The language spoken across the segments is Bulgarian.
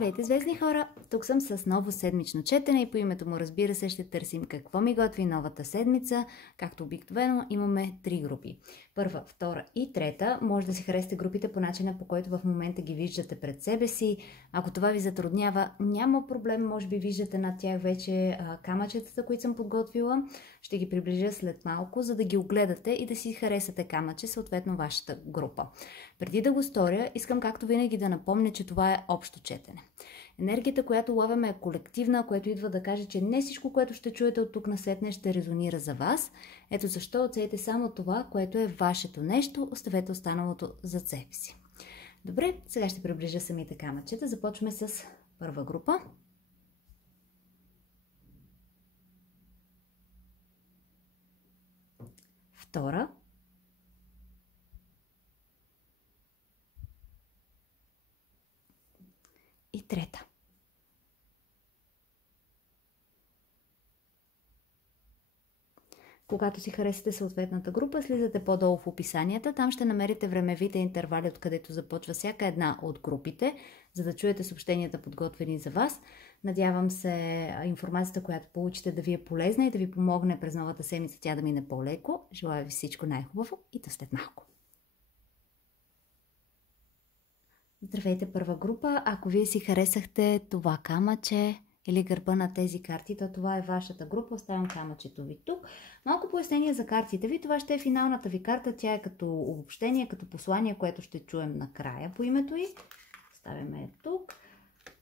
Здравейте, звездни хора! Тук съм с ново седмично четене и по името му, разбира се, ще търсим какво ми готви новата седмица. Както обикновено имаме 3 групи. Първа, втора и трета. Може да си харесате групите по начина, по който в момента ги виждате пред себе си. Ако това ви затруднява, няма проблем. Може би виждате над тях вече камъчетата, които съм подготвила. Ще ги приближа след малко, за да ги огледате и да си харесате камъче, съответно вашата група. Преди да го сторя, искам както винаги да напомня, че това е общо четене. Енергията, която лавяме е колективна, което идва да каже, че не всичко, което ще чуете от тук насетне, ще резонира за вас. Ето защо оценете само това, което е вашето нещо, оставете останалото за себе си. Добре, сега ще приближа самите камъчета. Започваме с първа група. Втора. И трета. Когато си харесате съответната група, слизате по-долу в описанията. Там ще намерите времевите интервали, откъдето започва всяка една от групите, за да чуете съобщенията, подготвени за вас. Надявам се информацията, която получите, да ви е полезна и да ви помогне през новата седмица тя да мине по-леко. Желая ви всичко най-хубаво и до след малко. Здравейте, първа група! Ако вие си харесахте това камъче или гърба на тези карти, то това е вашата група. Оставям камъчето ви тук. Малко пояснение за картите ви. Това ще е финалната ви карта. Тя е като обобщение, като послание, което ще чуем накрая по името й. Оставяме я тук.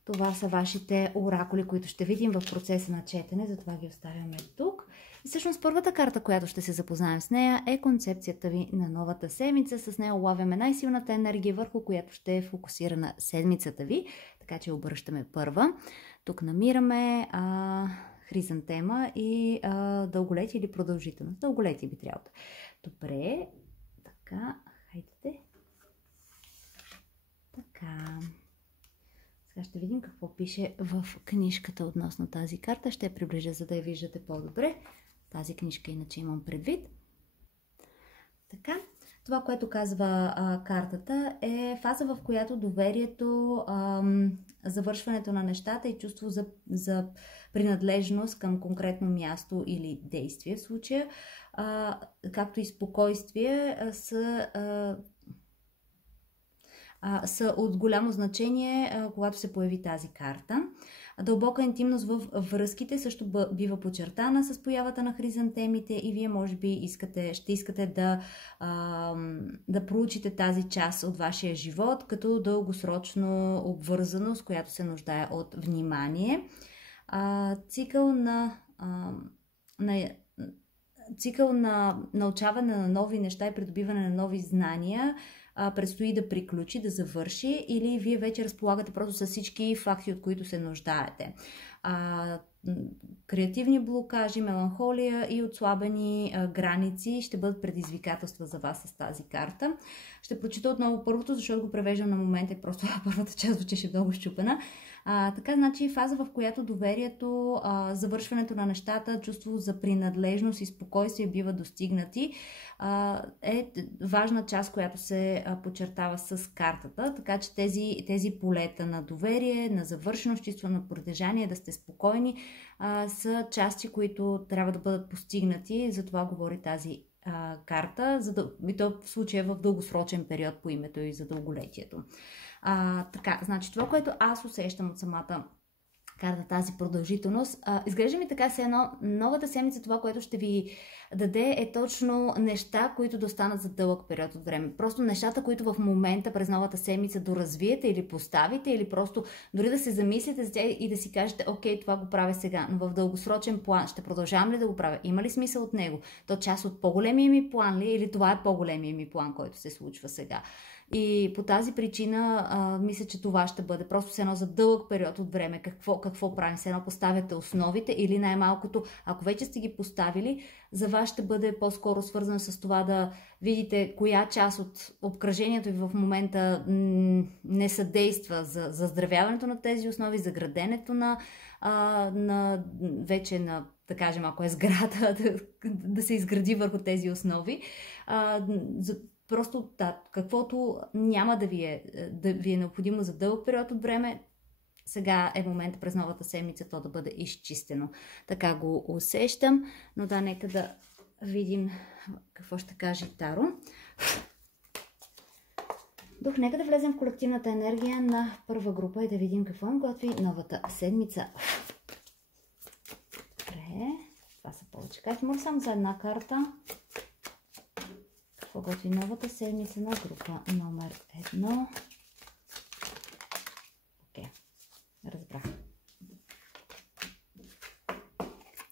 Това са вашите оракули, които ще видим в процеса на четене, затова ги оставяме тук. И всъщност първата карта, която ще се запознаем с нея, е концепцията ви на новата седмица. С нея улавяме най-силната енергия, върху която ще е фокусирана седмицата ви. Така че обръщаме първа. Тук намираме хризантема и дълголетие или продължителност. Дълголетие би трябвало. Добре. Така, хайдете. Така. Сега ще видим какво пише в книжката относно тази карта. Ще я приближа, за да я виждате по-добре. Тази книжка иначе имам предвид. Така, това, което казва картата, е фаза, в която доверието, завършването на нещата и чувство за принадлежност към конкретно място или действие в случая, както и спокойствие са от голямо значение, когато се появи тази карта. Дълбока интимност в връзките също бива подчертана с появата на хризантемите и вие може би ще искате да проучите тази част от вашия живот като дългосрочно обвързаност, която се нуждае от внимание. Цикъл на научаване на нови неща и придобиване на нови знания предстои да приключи, да завърши, или вие вече разполагате просто с всички факти, от които се нуждаете. Креативни блокажи, меланхолия и отслабени граници ще бъдат предизвикателства за вас с тази карта. Ще прочита отново първото, защото го превеждам на момента и просто първата част звучеше много щупена. Така, значи фаза, в която доверието, завършването на нещата, чувство за принадлежност и спокойствие бива достигнати, е важна част, която се подчертава с картата. Така че тези полета на доверие, на завършеност, чувство на притежание, да сте спокойни, са части, които трябва да бъдат постигнати. За това говори тази карта, и то в случая в дългосрочен период по името и за дълголетието. Така, значи това, което аз усещам от самата карта, тази продължителност, изглежда ми така, се едно новата седмица, това, което ще ви даде, е точно неща, които да останат за дълъг период от време. Просто нещата, които в момента през новата седмица доразвиете или поставите, или просто дори да се замислите за тях и да си кажете, окей, това го правя сега, но в дългосрочен план ще продължавам ли да го правя? Има ли смисъл от него? То част от по-големия ми план ли, или това е по-големия ми план, който се случва сега? И по тази причина мисля, че това ще бъде просто с едно за дълъг период от време. Какво правим? С едно поставяте основите или най-малкото, ако вече сте ги поставили, за вас ще бъде по-скоро свързано с това да видите коя част от обкръжението ви в момента не съдейства за здравяването на тези основи, за граденето вече на, да кажем, ако е сграда, да се изгради върху тези основи. Просто каквото няма да ви е необходимо за дълъг период от време, сега е момент през новата седмица то да бъде изчистено. Така го усещам, но да, нека да видим какво ще каже Таро. Дух, нека да влезем в колективната енергия на първа група и да видим какво им готви новата седмица. Добре, това са повече карти. Може само за една карта. Какво готви новата седмица на група номер 1. Окей, разбрах.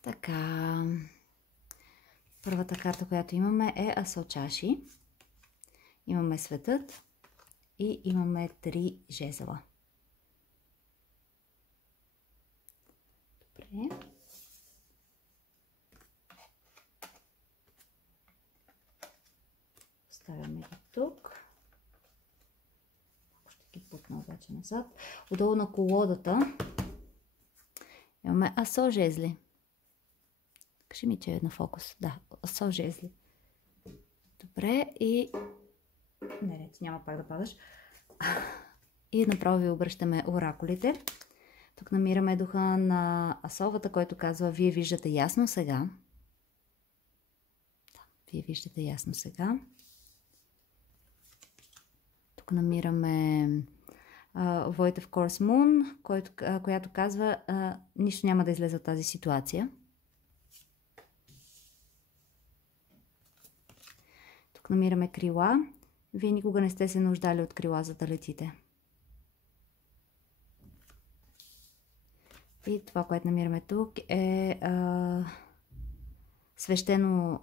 Така, първата карта, която имаме е Асо чаши. Имаме светът и имаме 3 жезла. Добре. Ставяме ги тук. Ще ги путна обаче назад. Отдолу на колодата имаме Асо жезли. Кажи ми, че е на фокус. Да, Асо жезли. Добре, и... Не, няма пак да падаш. И направо ви обръщаме оракулите. Тук намираме духа на Асовата, който казва: вие виждате ясно сега. Да, вие виждате ясно сега. Тук намираме Void of Course Moon, която казва: нищо няма да излезе от тази ситуация. Тук намираме крила. Вие никога не сте се нуждали от крила, за да летите. И това, което намираме тук, е свещено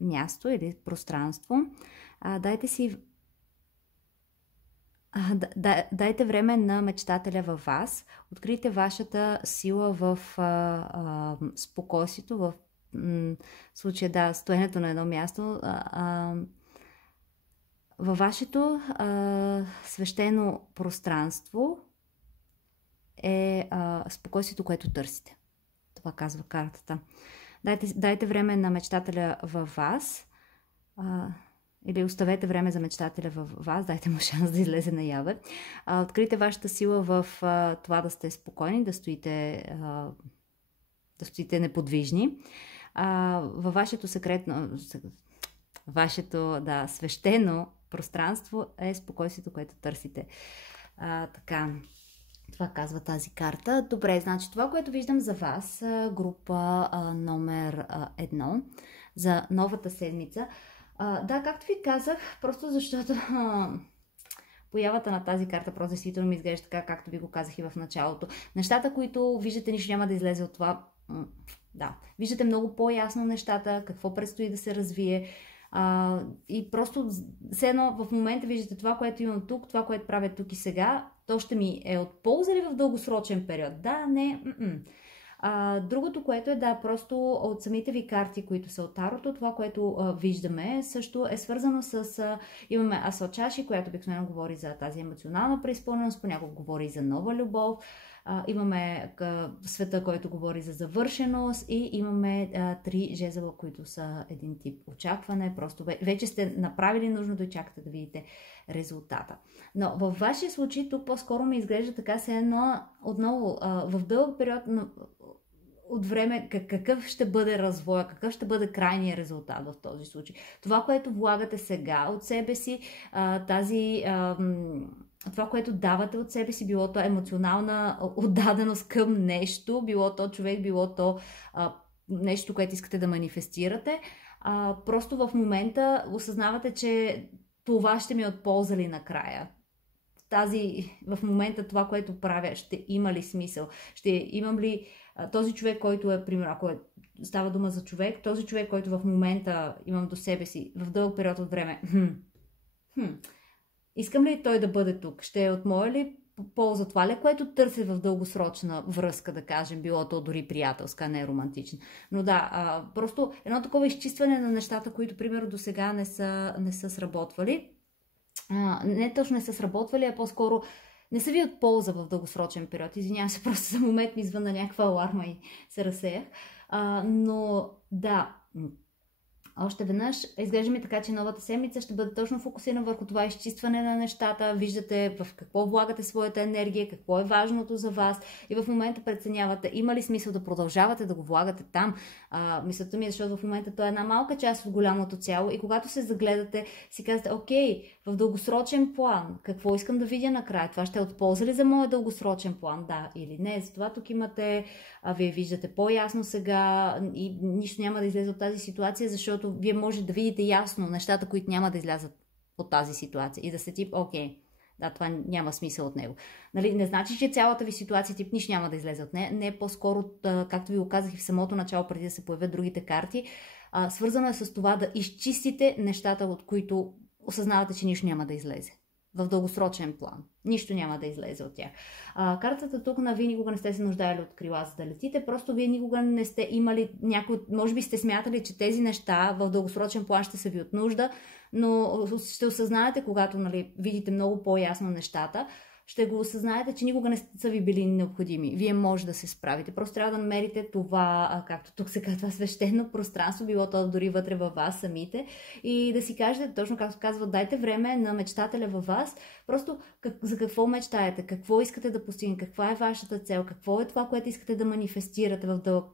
място или пространство. Дайте време на мечтателя във вас. Открийте вашата сила в спокойствието, в случая, да, стоенето на едно място. Във вашето свещено пространство е спокойствието, което търсите. Това казва картата. Дайте време на мечтателя във вас. Или оставете време за мечтателя във вас. Дайте му шанс да излезе наяве. Открийте вашата сила в това да сте спокойни, да стоите неподвижни. Във вашето секретно... Вашето, свещено пространство е спокойствието, което търсите. Така, това казва тази карта. Добре, значи това, което виждам за вас, група номер 1, за новата седмица. Да, както ви казах, просто защото появата на тази карта просто действително ми изглежда така, както ви го казах и в началото. Нещата, които виждате, нищо няма да излезе от това. Да, виждате много по-ясно нещата, какво предстои да се развие. И просто все едно в момента виждате това, което имам тук, това, което правя тук и сега, то ще ми е от полза ли в дългосрочен период? Да, не. Другото, което е, да, просто от самите ви карти, които са от Тарото, това, което виждаме, също е свързано с... имаме Асо чаши, която обикновено говори за тази емоционална преизпълненост, понякога говори за нова любов. Имаме света, който говори за завършеност, и имаме 3 жезла, които са един тип очакване. Просто вече сте направили нужното и чакате да видите резултата. Но във вашия случай тук по-скоро ми изглежда така, се едно отново в дълъг период от време какъв ще бъде развоя, какъв ще бъде крайният резултат в този случай. Това, което влагате сега от себе си, това, което давате от себе си, било то емоционална отдаденост към нещо, било то човек, било то нещо, което искате да манифестирате, просто в момента осъзнавате, че това ще ми е от полза ли накрая. В момента това, което правя, ще има ли смисъл? Ще имам ли този човек, който е, примерно, ако става дума за човек, този човек, който в момента имам до себе си в дълъг период от време, искам ли той да бъде тук? Ще е от моя ли полза това ли, което търся в дългосрочна връзка, да кажем, било то дори приятелска, не романтична. Но да, просто едно такова изчистване на нещата, които, примерно, до сега не са сработвали. Не точно не са сработвали, а по-скоро не са ви от полза в дългосрочен период. Извинявам се, просто за момент ми извънна някаква аларма и се разсеях. Но да, Още веднъж, изглежда ми така, че новата седмица ще бъде точно фокусирана върху това изчистване на нещата. Виждате в какво влагате своята енергия, какво е важното за вас и в момента преценявате има ли смисъл да продължавате да го влагате там. Мисълта ми е, защото в момента това е една малка част от голямото цяло и когато се загледате, си казвате, окей, в дългосрочен план, какво искам да видя накрая? Това ще е от полза ли за моя дългосрочен план? Да или не? Затова тук имате, вие виждате по-ясно сега и нищо няма да излезе от тази ситуация, защото вие може да видите ясно нещата, които няма да излязат от тази ситуация и да сте тип, окей, да, това няма смисъл от него. Нали, не значи, че цялата ви ситуация тип нищо няма да излезе от нея. Не, по-скоро, както ви го казах и в самото начало, преди да се появят другите карти, свързано е с това да изчистите нещата, от които осъзнавате, че нищо няма да излезе. В дългосрочен план. Нищо няма да излезе от тях. Картата тук на вие никога не сте се нуждаели от крила, за да летите. Просто вие никога не сте имали някой... Може би сте смятали, че тези неща в дългосрочен план ще са ви от нужда, но ще осъзнаете, когато видите много по-ясно нещата, ще го осъзнаете, че никога не са ви били необходими. Вие може да се справите. Просто трябва да намерите това, както тук се казва, свещено пространство, било то дори вътре във вас самите и да си кажете, точно както казва, дайте време на мечтателя във вас, просто за какво мечтаете, какво искате да постигнете, каква е вашата цел, какво е това, което искате да манифестирате в дълъг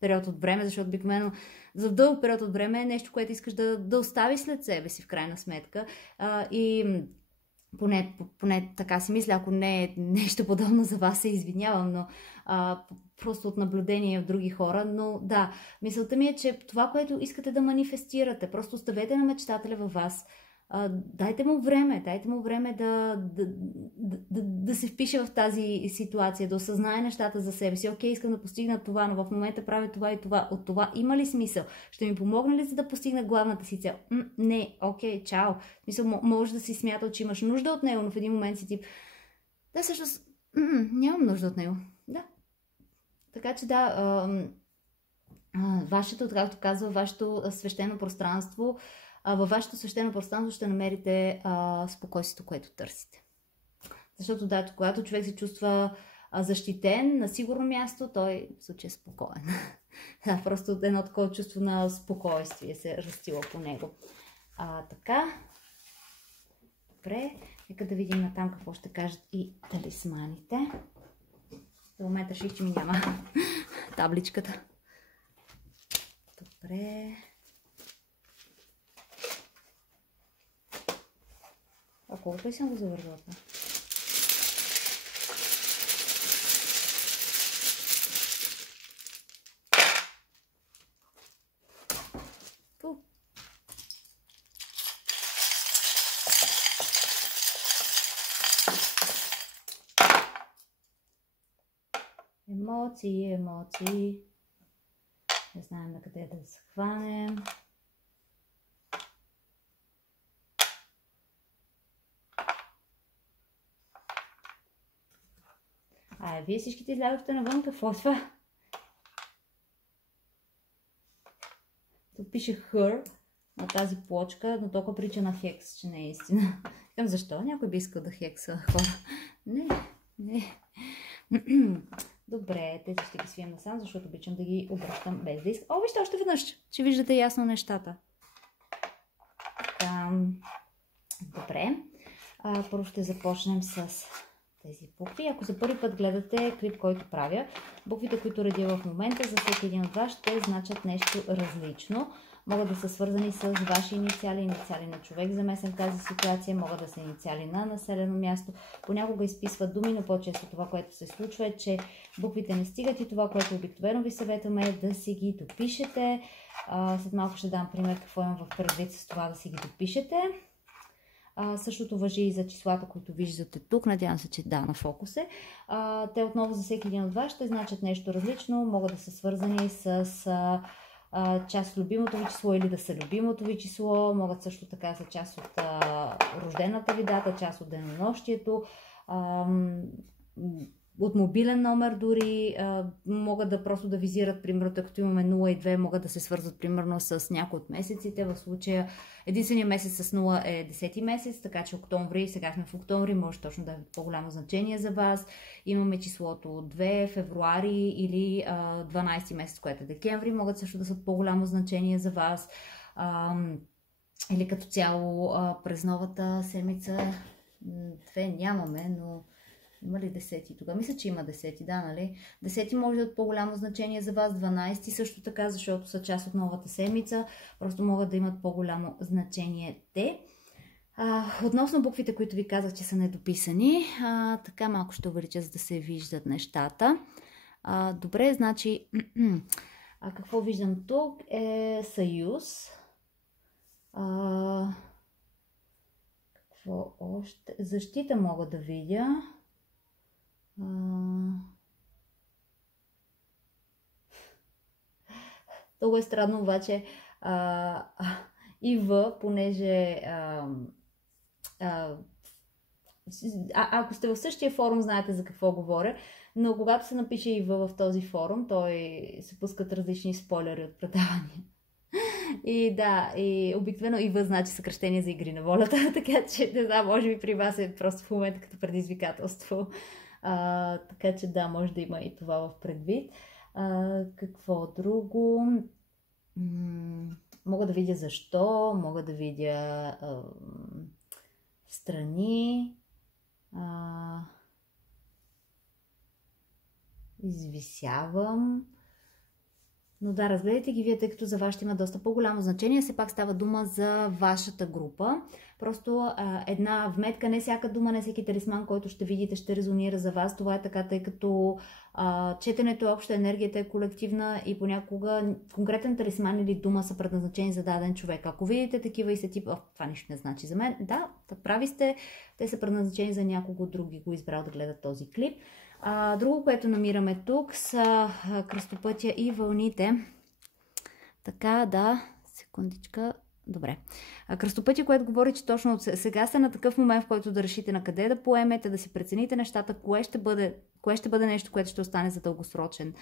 период от време, защото обикновено за дълъг период от време е нещо, което искаш да оставиш след себе си в крайна сметка и поне така си мисля, ако не е нещо подобно за вас, се извинявам, но просто от наблюдение в други хора. Но да, мисълта ми е, че това, което искате да манифестирате, просто оставете на мечтателя във вас. Дайте му време да се впише в тази ситуация, да осъзнае нещата за себе си. Окей, искам да постигна това, но в момента правя това и това. От това има ли смисъл? Ще ми помогне ли, за да постигна главната си цел? Не, окей, чао. Мисъл, може да си смятал, че имаш нужда от него, но в един момент си тип, да, всъщност, нямам нужда от него. Да. Така че да, вашето, както казва, вашето свещено пространство, във вашето свещено пространство ще намерите спокойствието, което търсите. Защото да, когато човек се чувства защитен, на сигурно място, той в случай е спокоен. Да, просто едно такова чувство на спокойствие се разстила по него. Така. Добре. Нека да видим натам какво ще кажат и талисманите. За момента реших, че ми няма табличката. Добре. Колко съм го завързала? Емоции. Не знаем на къде да се хванем. Вие всичките излязохте навън, какво е това? Тук пише Her на тази плочка, но толкова прилича на хекс, че не е истина. Към защо? Някой би искал да хекса хора. Не. Добре, тези ще ги свием насам, защото обичам да ги обръщам без да искам. Вижте още веднъж, че виждате ясно нещата. Добре. Първо ще започнем с тези букви. Ако за първи път гледате клип, който правя, буквите, които редя в момента, за всеки един от вас ще значат нещо различно. Могат да са свързани с ваши инициали на човек, замесен в тази ситуация, могат да са инициали на населено място. Понякога изписват думи, но по-често това, което се случва е, че буквите не стигат и това, което обикновено ви съветваме е да си ги допишете. След малко ще дам пример какво имам в предвид с това да си ги допишете. Същото важи и за числата, които виждате тук. Надявам се, че да, на фокус е. Те отново за всеки един от вас ще значат нещо различно. Могат да са свързани с част от любимото ви число или да са любимото ви число. Могат също така са част от рождената ви дата, част от денонощието. От мобилен номер дори могат да просто да визират, примерно, тъй като имаме 0 и 2, могат да се свързват примерно с някои от месеците. В случая единственият месец с 0 е 10-ти месец, така че октомври, сега сме в октомври, може точно да е по-голямо значение за вас. Имаме числото 2, февруари или 12 месец, което е декември, могат също да са по-голямо значение за вас. Или като цяло през новата седмица 2 нямаме, но има ли 10 тогава? Мисля, че има 10, да, нали? 10 може да е от по-голямо значение за вас, 12 също така, защото са част от новата седмица, просто могат да имат по-голямо значение те. Относно буквите, които ви казах, че са недописани, така малко ще увелича, за да се виждат нещата. Добре, значи, какво виждам тук е съюз. Какво още? Защита мога да видя. Много е странно, обаче и В, понеже ако сте в същия форум, знаете за какво говоря, но когато се напише и В този форум, той се пускат различни спойлери от предавания. И да, и обикновено ИВ значи съкръщение за игри на волята, така че не знам, може би при вас е просто в момента като предизвикателство. Така че да, може да има и това в предвид. Какво друго? Мога да видя защо, мога да видя страни, извисявам. Но да, разгледайте ги вие, тъй като за вас ще има доста по-голямо значение. Все пак става дума за вашата група. Просто една вметка, не всяка дума, не всеки талисман, който ще видите, ще резонира за вас. Това е така, тъй като четенето е обща, енергията е колективна и понякога конкретен талисман или дума са предназначени за даден човек. Ако видите такива и се тип, това нищо не значи за мен. Да, прави сте, те са предназначени за някого други, го избрал да гледа този клип. Друго, което намираме тук, са кръстопътя и вълните. Така, да, секундичка. Добре. Кръстопътя, което говори, че точно сега сте на такъв момент, в който да решите на къде да поемете, да си прецените нещата, кое ще бъде нещо, което ще остане за дългосрочен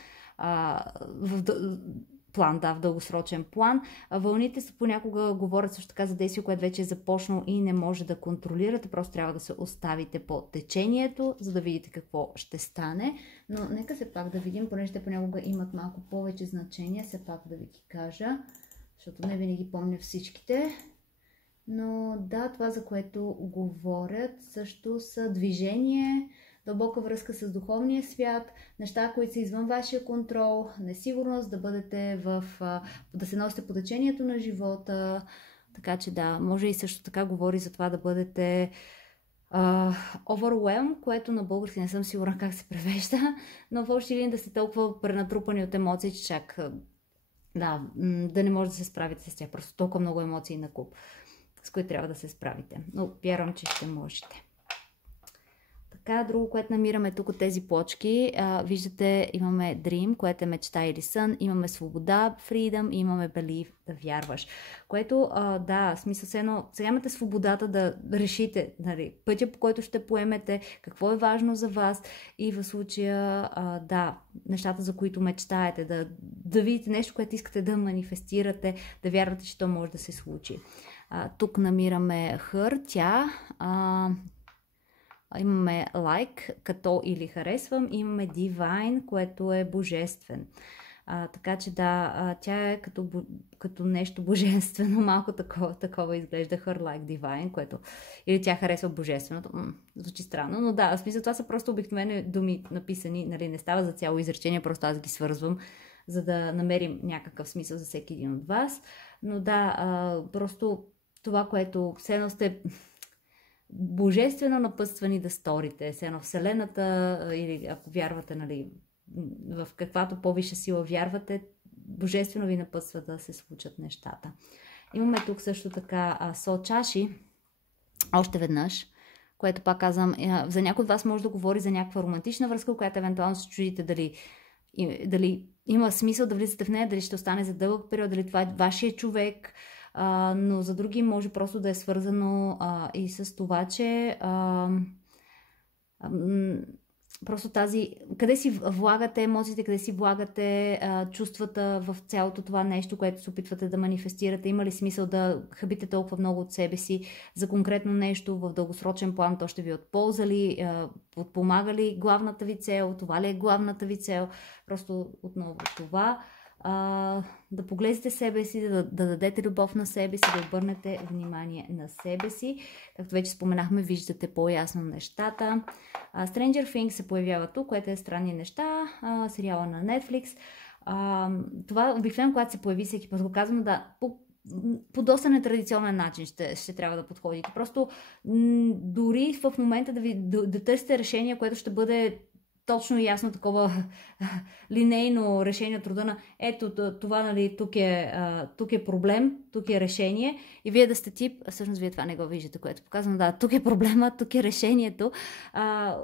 план, да, в дългосрочен план. Вълните са понякога говорят също така за действие, което вече е започнало и не може да контролирате, просто трябва да се оставите по течението, за да видите какво ще стане. Но нека се пак да видим, понеже те понякога имат малко повече значение, все пак да ви ги кажа, защото не винаги помня всичките. Но да, това, за което говорят, също са движение, дълбока връзка с духовния свят, неща, които са извън вашия контрол, несигурност, да се носите по течението на живота. Така че да, може и също така говори за това да бъдете overwhelmed, което на български не съм сигурна как се превежда, но в общи линии да сте толкова пренатрупани от емоции, че чак да не може да се справите с тях. Просто толкова много емоции на куп, с които трябва да се справите. Но вярвам, че ще можете. Така, друго, което намираме тук от тези плочки, виждате, имаме Dream, което е мечта или сън, имаме свобода, Freedom, и имаме Believe, да вярваш. Което, да, смисъл, сега имате свободата да решите, нали, пътя, по който ще поемете, какво е важно за вас и в случая, да, нещата, за които мечтаете, да видите нещо, което искате да манифестирате, да вярвате, че то може да се случи. Тук намираме Her, тя, имаме like, като или харесвам, имаме divine, което е божествен. Така че да, тя е като нещо божествено, малко такова изглежда her like divine, което или тя харесва божественото. Звучи странно, но да, в смисъл това са просто обикновени думи написани, нали, не става за цяло изречение, просто аз ги свързвам, за да намерим някакъв смисъл за всеки един от вас. Но да, просто това, което все едно сте божествено напътствани да сторите, все едно Вселената, или ако вярвате, нали, в каквато по-висша сила вярвате, божествено ви напътства да се случат нещата. Имаме тук също така Сол чаши, още веднъж, което пак казвам, за някой от вас може да говори за някаква романтична връзка, която евентуално се чудите дали има смисъл да влизате в нея, дали ще остане за дълъг период, дали това е вашия човек, но за други може просто да е свързано и с това, че просто къде си влагате емоциите, къде си влагате чувствата в цялото това нещо, което се опитвате да манифестирате, има ли смисъл да хабите толкова много от себе си за конкретно нещо в дългосрочен план, то ще ви отполза ли, подпомага ли главната ви цел, това ли е главната ви цел, просто отново това. да погледнете себе си, да дадете любов на себе си, да обърнете внимание на себе си. Както вече споменахме, виждате по-ясно нещата. Stranger Things се появява тук, което е странни неща, сериала на Netflix. Това обикновено, когато се появи всеки път, го казвам, да, по доста нетрадиционен начин ще трябва да подходите. Просто дори в момента да търсите решение, което ще бъде точно и ясно такова линейно решение от рода на ето това, нали, тук е проблем, тук е решение и вие да сте тип, всъщност вие това не го виждате, което показвам, да, тук е проблема, тук е решението,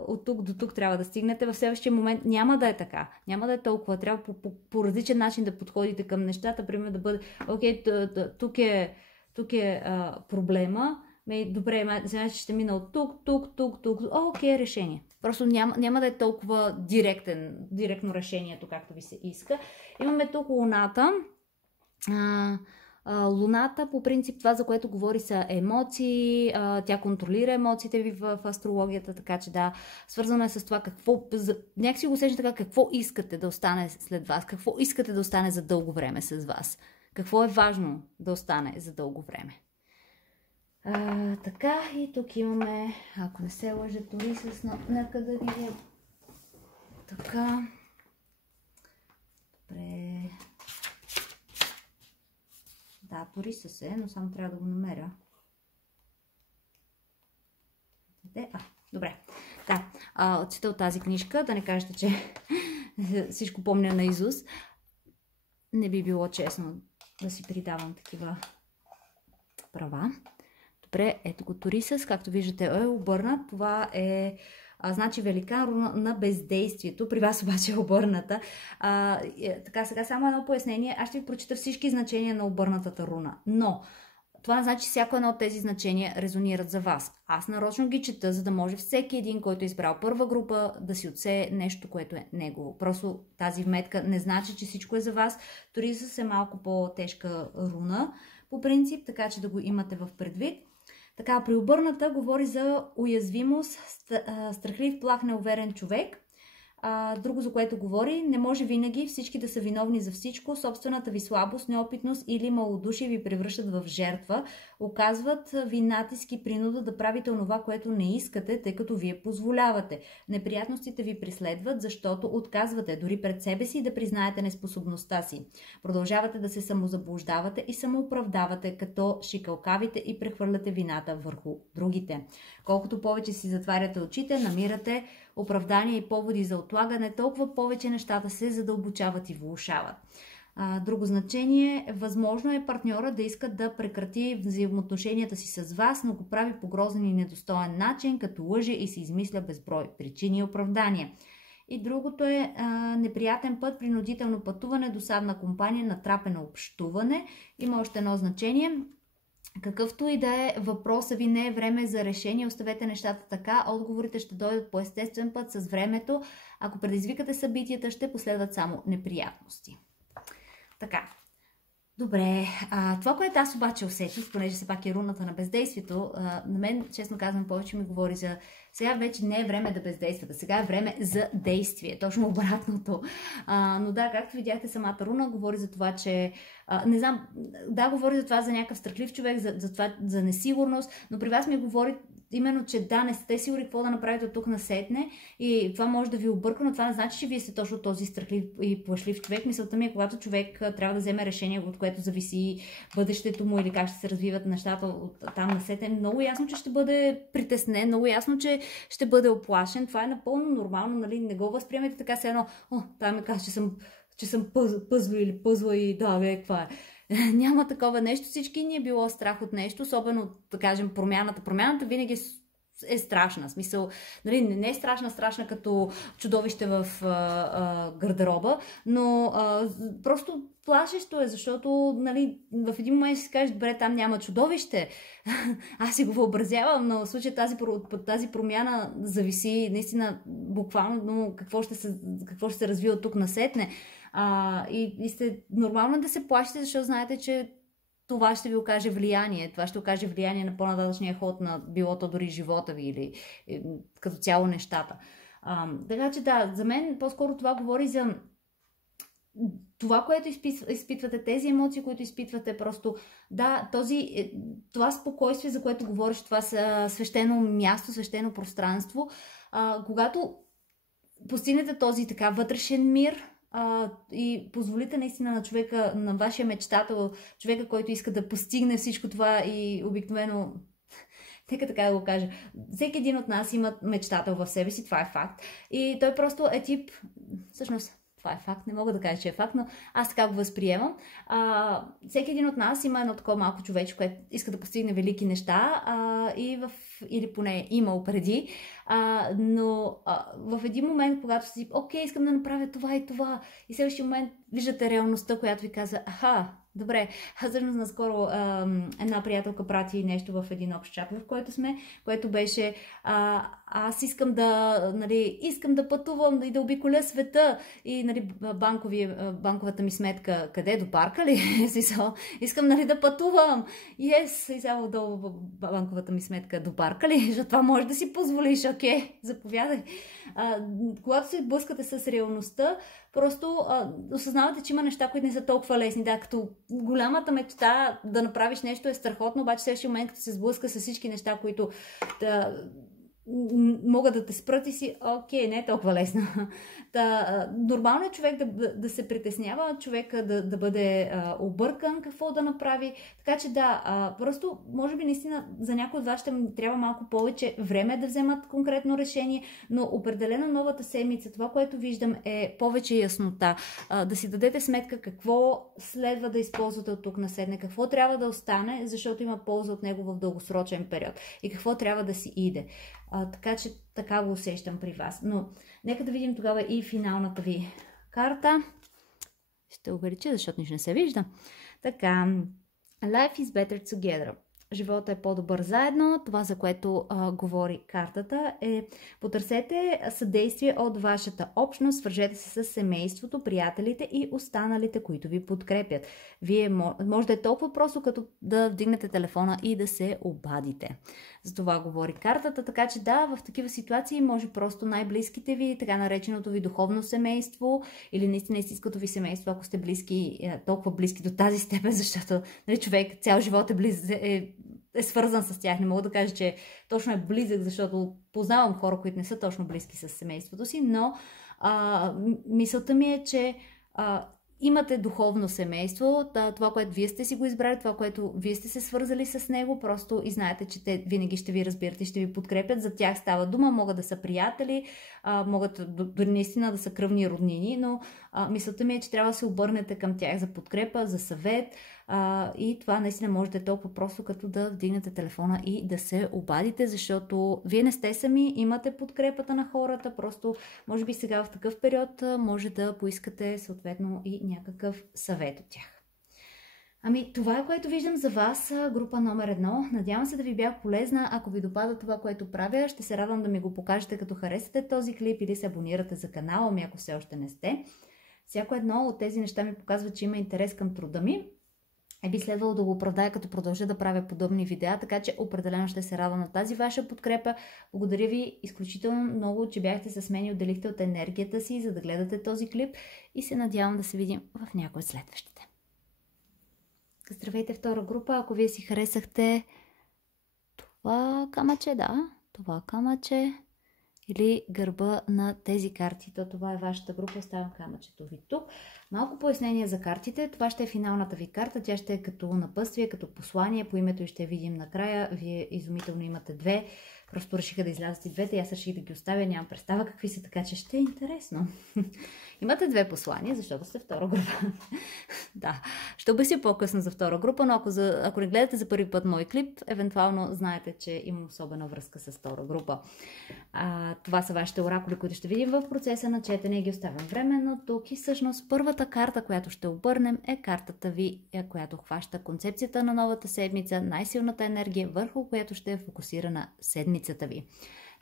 от тук до тук трябва да стигнете, в следващия момент няма да е така, няма да е толкова, трябва по различен начин да подходите към нещата, примерно да бъде, окей, тук е проблема, добре, значи ще мина от тук, окей, решение. Просто няма да е толкова директно решението, както ви се иска. Имаме тук Луната. Луната, по принцип, това, за което говори, са емоции. Тя контролира емоциите ви в астрологията, така че да, свързано е с това някакси го усещате така, какво искате да остане след вас, какво искате да остане за дълго време с вас, какво е важно да остане за дълго време. Така, и тук имаме, ако не се лъжа, дори с нека да видим. Така. Добре. Да, Ториса се, но само трябва да го намеря. Добре. Да, чета от тази книжка, да не кажете, че всичко помня наизуст. Не би било честно да си придавам такива права. Добре, ето го Торисъс, както виждате е обърнат. Това е значи великан, руна на бездействието. При вас обаче е обърната. Така, сега само едно пояснение. Аз ще ви прочита всички значения на обърнатата руна. Но това не значи всяко едно от тези значения резонират за вас. Аз нарочно ги чета, за да може всеки един, който е избрал първа група, да си отсее нещо, което е негово. Просто тази вметка не значи, че всичко е за вас. Торисъс е малко по-тежка руна по принцип, така че да го имате в предвид. Така, при обърната говори за уязвимост, страхлив, плах, неуверен човек. Друго, за което говори, не може винаги всички да са виновни за всичко. Собствената ви слабост, неопитност или малодушие ви превръщат в жертва. Оказват ви натиск и принуда да правите онова, което не искате, тъй като вие позволявате. Неприятностите ви преследват, защото отказвате дори пред себе си да признаете неспособността си. Продължавате да се самозаблуждавате и самооправдавате, като шикалкавите и прехвърляте вината върху другите. Колкото повече си затваряте очите, намирате оправдания и поводи за отлагане, толкова повече нещата се задълбочават и влошават. Друго значение, възможно е партньора да иска да прекрати взаимоотношенията си с вас, но го прави по грозен и недостоен начин, като лъже и се измисля безброй причини и оправдания. И другото е неприятен път, принудително пътуване, досадна компания, натрапено общуване. Има още едно значение. Какъвто и да е въпроса ви, не е време за решение, оставете нещата така, отговорите ще дойдат по естествен път с времето. Ако предизвикате събитията, ще последват само неприятности. Така, добре. Това, което аз обаче усетих, понеже все пак е руната на бездействието, на мен, честно казвам, повече ми говори за сега вече не е време да бездействате, сега е време за действие, точно обратното. Но да, както видяхте, самата руна говори за това, че не знам, да, говори за това, за някакъв страхлив човек, за това, за несигурност, но при вас ми говори именно, че да, не сте сигурни какво да направите от тук насетне и това може да ви обърка, но това не значи, че вие сте точно този страхлив и плашлив човек. Мисълта ми е, когато човек трябва да вземе решение, от което зависи бъдещето му или как ще се развиват нещата от там насетне, много ясно, че ще бъде притеснен, много ясно, че ще бъде оплашен. Това е напълно нормално, нали? Не го възприемете така се едно, там ме казва, че съм пъзва или пъзва и да, бе, каква е. Няма такова нещо. Всички ни е било страх от нещо, особено, да кажем, промяната. Промяната винаги е страшна. В смисъл, нали, не е страшна като чудовище в гардероба, но просто плашещо е, защото, нали, в един момент ще си кажеш, добре, там няма чудовище. Аз си го въобразявам, но в случай тази промяна зависи наистина буквално какво ще се развие от тук насетне. И сте нормално да се плашите, защото знаете, че това ще ви окаже влияние. Това ще окаже влияние на по-нататъчния ход на билото дори живота ви или като цяло нещата. Така че да, за мен по-скоро това говори за това, което изпитвате, тези емоции, които изпитвате, просто да, това спокойствие, за което говориш, това са свещено място, свещено пространство, когато постигнете този така вътрешен мир и позволите наистина на човека, на вашия мечтател, човека, който иска да постигне всичко това и обикновено, нека така да го кажа, всеки един от нас има мечтател в себе си, това е факт. И той просто е тип, всъщност, това е факт, не мога да кажа, че е факт, но аз така го възприемам. Всеки един от нас има едно такова малко човече, което иска да постигне велики неща или поне е имал преди, но в един момент, когато си, окей, искам да направя това и това, и следващия момент виждате реалността, която ви казва, добре, аз всъщност наскоро една приятелка прати нещо в един общ чат, в който сме, което беше аз искам искам да пътувам и да обиколя света и банковата ми сметка, къде, до парка ли? Искам да пътувам. Yes, и само долу банковата ми сметка, до парка ли? Защото това може да си позволиш, окей, заповядай. Когато се блъскате с реалността, просто осъзнавате, че има неща, които не са толкова лесни. Да, като голямата мечта да направиш нещо е страхотно, обаче следващия момент, като се сблъска с всички неща, които могат да те спрат и си, окей, не е толкова лесно. Нормално е човек да се притеснява, човека да бъде объркан какво да направи. Така че просто може би наистина за някой от вас ще трябва малко повече време да вземат конкретно решение, но определено новата седмица, това, което виждам е повече яснота. Да си дадете сметка какво следва да използвате от тук наседне, какво трябва да остане, защото има полза от него в дългосрочен период и какво трябва да си иде. Така че така го усещам при вас. Но нека да видим тогава и финалната ви карта. Ще увелича, защото нищо не се вижда. Така, Life is better together. Живота е по-добър заедно. Това, за което говори картата, е потърсете съдействие от вашата общност, свържете се с семейството, приятелите и останалите, които ви подкрепят. Вие може да е толкова просто, като да вдигнете телефона и да се обадите. За това говори картата, така че в такива ситуации може просто най-близките ви, така нареченото ви духовно семейство или наистина истинското ви семейство, ако сте близки, толкова близки до тази степен, защото човек цял живот е свързан с тях. Не мога да кажа, че точно е близък, защото познавам хора, които не са точно близки с семейството си, но мисълта ми е, че имате духовно семейство, това, което вие сте си го избрали, това, което вие сте се свързали с него, просто и знаете, че те винаги ще ви разбират и ще ви подкрепят. За тях става дума, могат да са приятели, могат дори наистина да са кръвни роднини, но мисълта ми е, че трябва да се обърнете към тях за подкрепа, за съвет и това наистина може да е толкова просто, като да вдигнете телефона и да се обадите, защото вие не сте сами, имате подкрепата на хората, просто може би сега в такъв период може да поискате съответно и някакъв съвет от тях. Това е, което виждам за вас, група номер 1. Надявам се да ви бях полезна. Ако ви допада това, което правя, ще се радвам да ми го покажете, като харесате този клип или се абонирате за канала ми, ако все още не сте. Всяко едно от тези неща ми показва, че има интерес към труда ми. Би следвало да го оправдая, като продължа да правя подобни видеа, така че определено ще се радвам на тази ваша подкрепа. Благодаря ви изключително много, че бяхте с мен и отделихте от енергията си, за да гледате този клип и се надявам да се видим в някои от следващите. Здравейте, втора група, ако вие си харесахте това камъче, това камъче или гърба на тези карти, то това е вашата група, оставям камъчето ви тук. Малко пояснение за картите, това ще е финалната ви карта, тя ще е като напътствие, като послание, по името и ще видим накрая, вие изумително имате две, просто решиха да излязат и двете, аз реших да ги оставя, нямам представа какви са, така че ще е интересно. Имате две послания, защото сте втора група. Ще обясня по-късно за втора група, но ако не гледате за първи път мой клип, евентуално знаете, че имам особена връзка с втора група. Това са вашите оракули, които ще видим в процеса на четене и ги оставям временно тук. И всъщност първата карта, която ще обърнем, е картата ви, която хваща концепцията на новата седмица, най-силната енергия, върху която ще е фокусирана седмицата ви.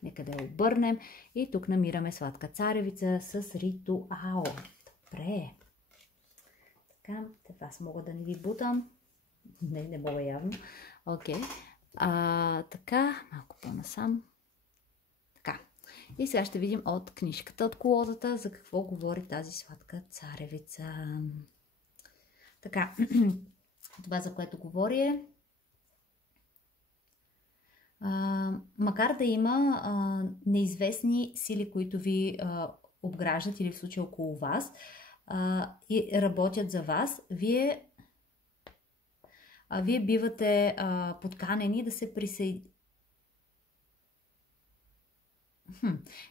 Нека да я обърнем и тук намираме сладка царевица с ритуал. Добре. Така, аз мога да не ви бутам. Не мога явно. Окей. Така, малко по-насам. Така. И сега ще видим от книжката, от колодата, за какво говори тази сладка царевица. Така, това, за което говори е, макар да има неизвестни сили, които ви обграждат или в случая около вас и работят за вас, вие бивате подканени да се присъедините.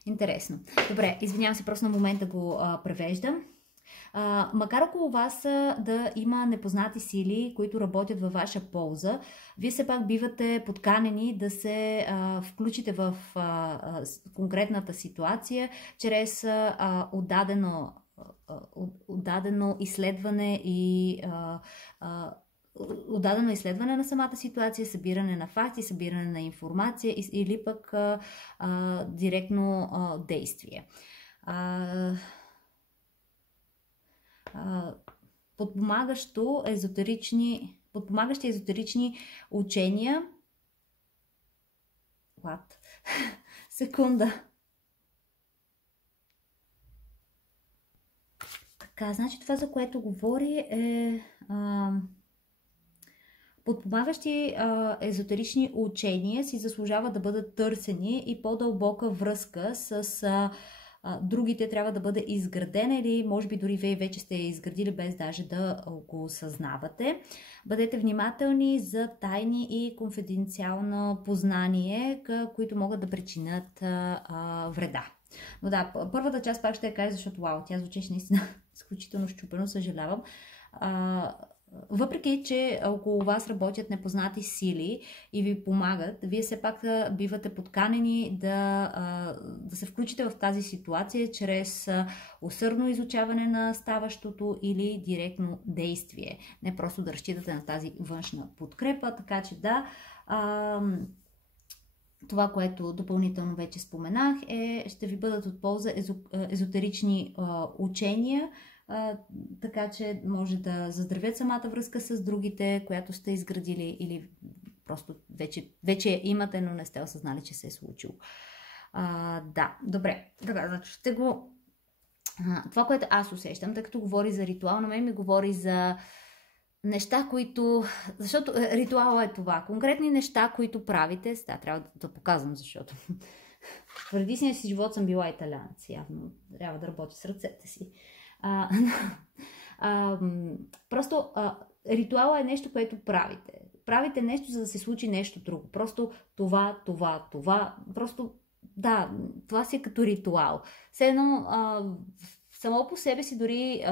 Интересно. Добре, извинявам се, просто на момента го превеждам. Макар около вас да има непознати сили, които работят във ваша полза, вие все пак бивате подканени да се включите в конкретната ситуация чрез отдадено изследване и отдадено изследване на самата ситуация, събиране на факти, събиране на информация или пък директно действие. Подпомагащи езотерични учения. Секунда. Така, значи това, за което говори е подпомагащи езотерични учения си заслужава да бъдат търсени и по-дълбока връзка с другите трябва да бъде изградена или може би дори вие вече сте я изградили без даже да го осъзнавате. Бъдете внимателни за тайни и конфиденциално познание, които могат да причинят вреда. Но да, първата част пак ще я кажа, защото вау, тя звучеше наистина изключително щупено, съжалявам. Въпреки че около вас работят непознати сили и ви помагат, вие все пак бивате подканени да се включите в тази ситуация чрез усърдно изучаване на ставащото или директно действие. Не просто да разчитате на тази външна подкрепа, така че да, това, което допълнително вече споменах, ще ви бъдат от полза езотерични учения, така че може да заздравят самата връзка с другите, която сте изградили или просто вече имате, но не сте осъзнали, че се е случило. Да, добре. Така, значи ще го... Това, което аз усещам, тъй като говори за ритуал, на мен ми говори за неща, които... Защото ритуала е това. Конкретни неща, които правите... Да, трябва да показвам, защото... В предишния си живот съм била италианец. Явно трябва да работя с ръцете си. Просто ритуала е нещо, което правите. Правите нещо, за да се случи нещо друго. Просто това. Просто, да, това си е като ритуал. Все едно, само по себе си дори...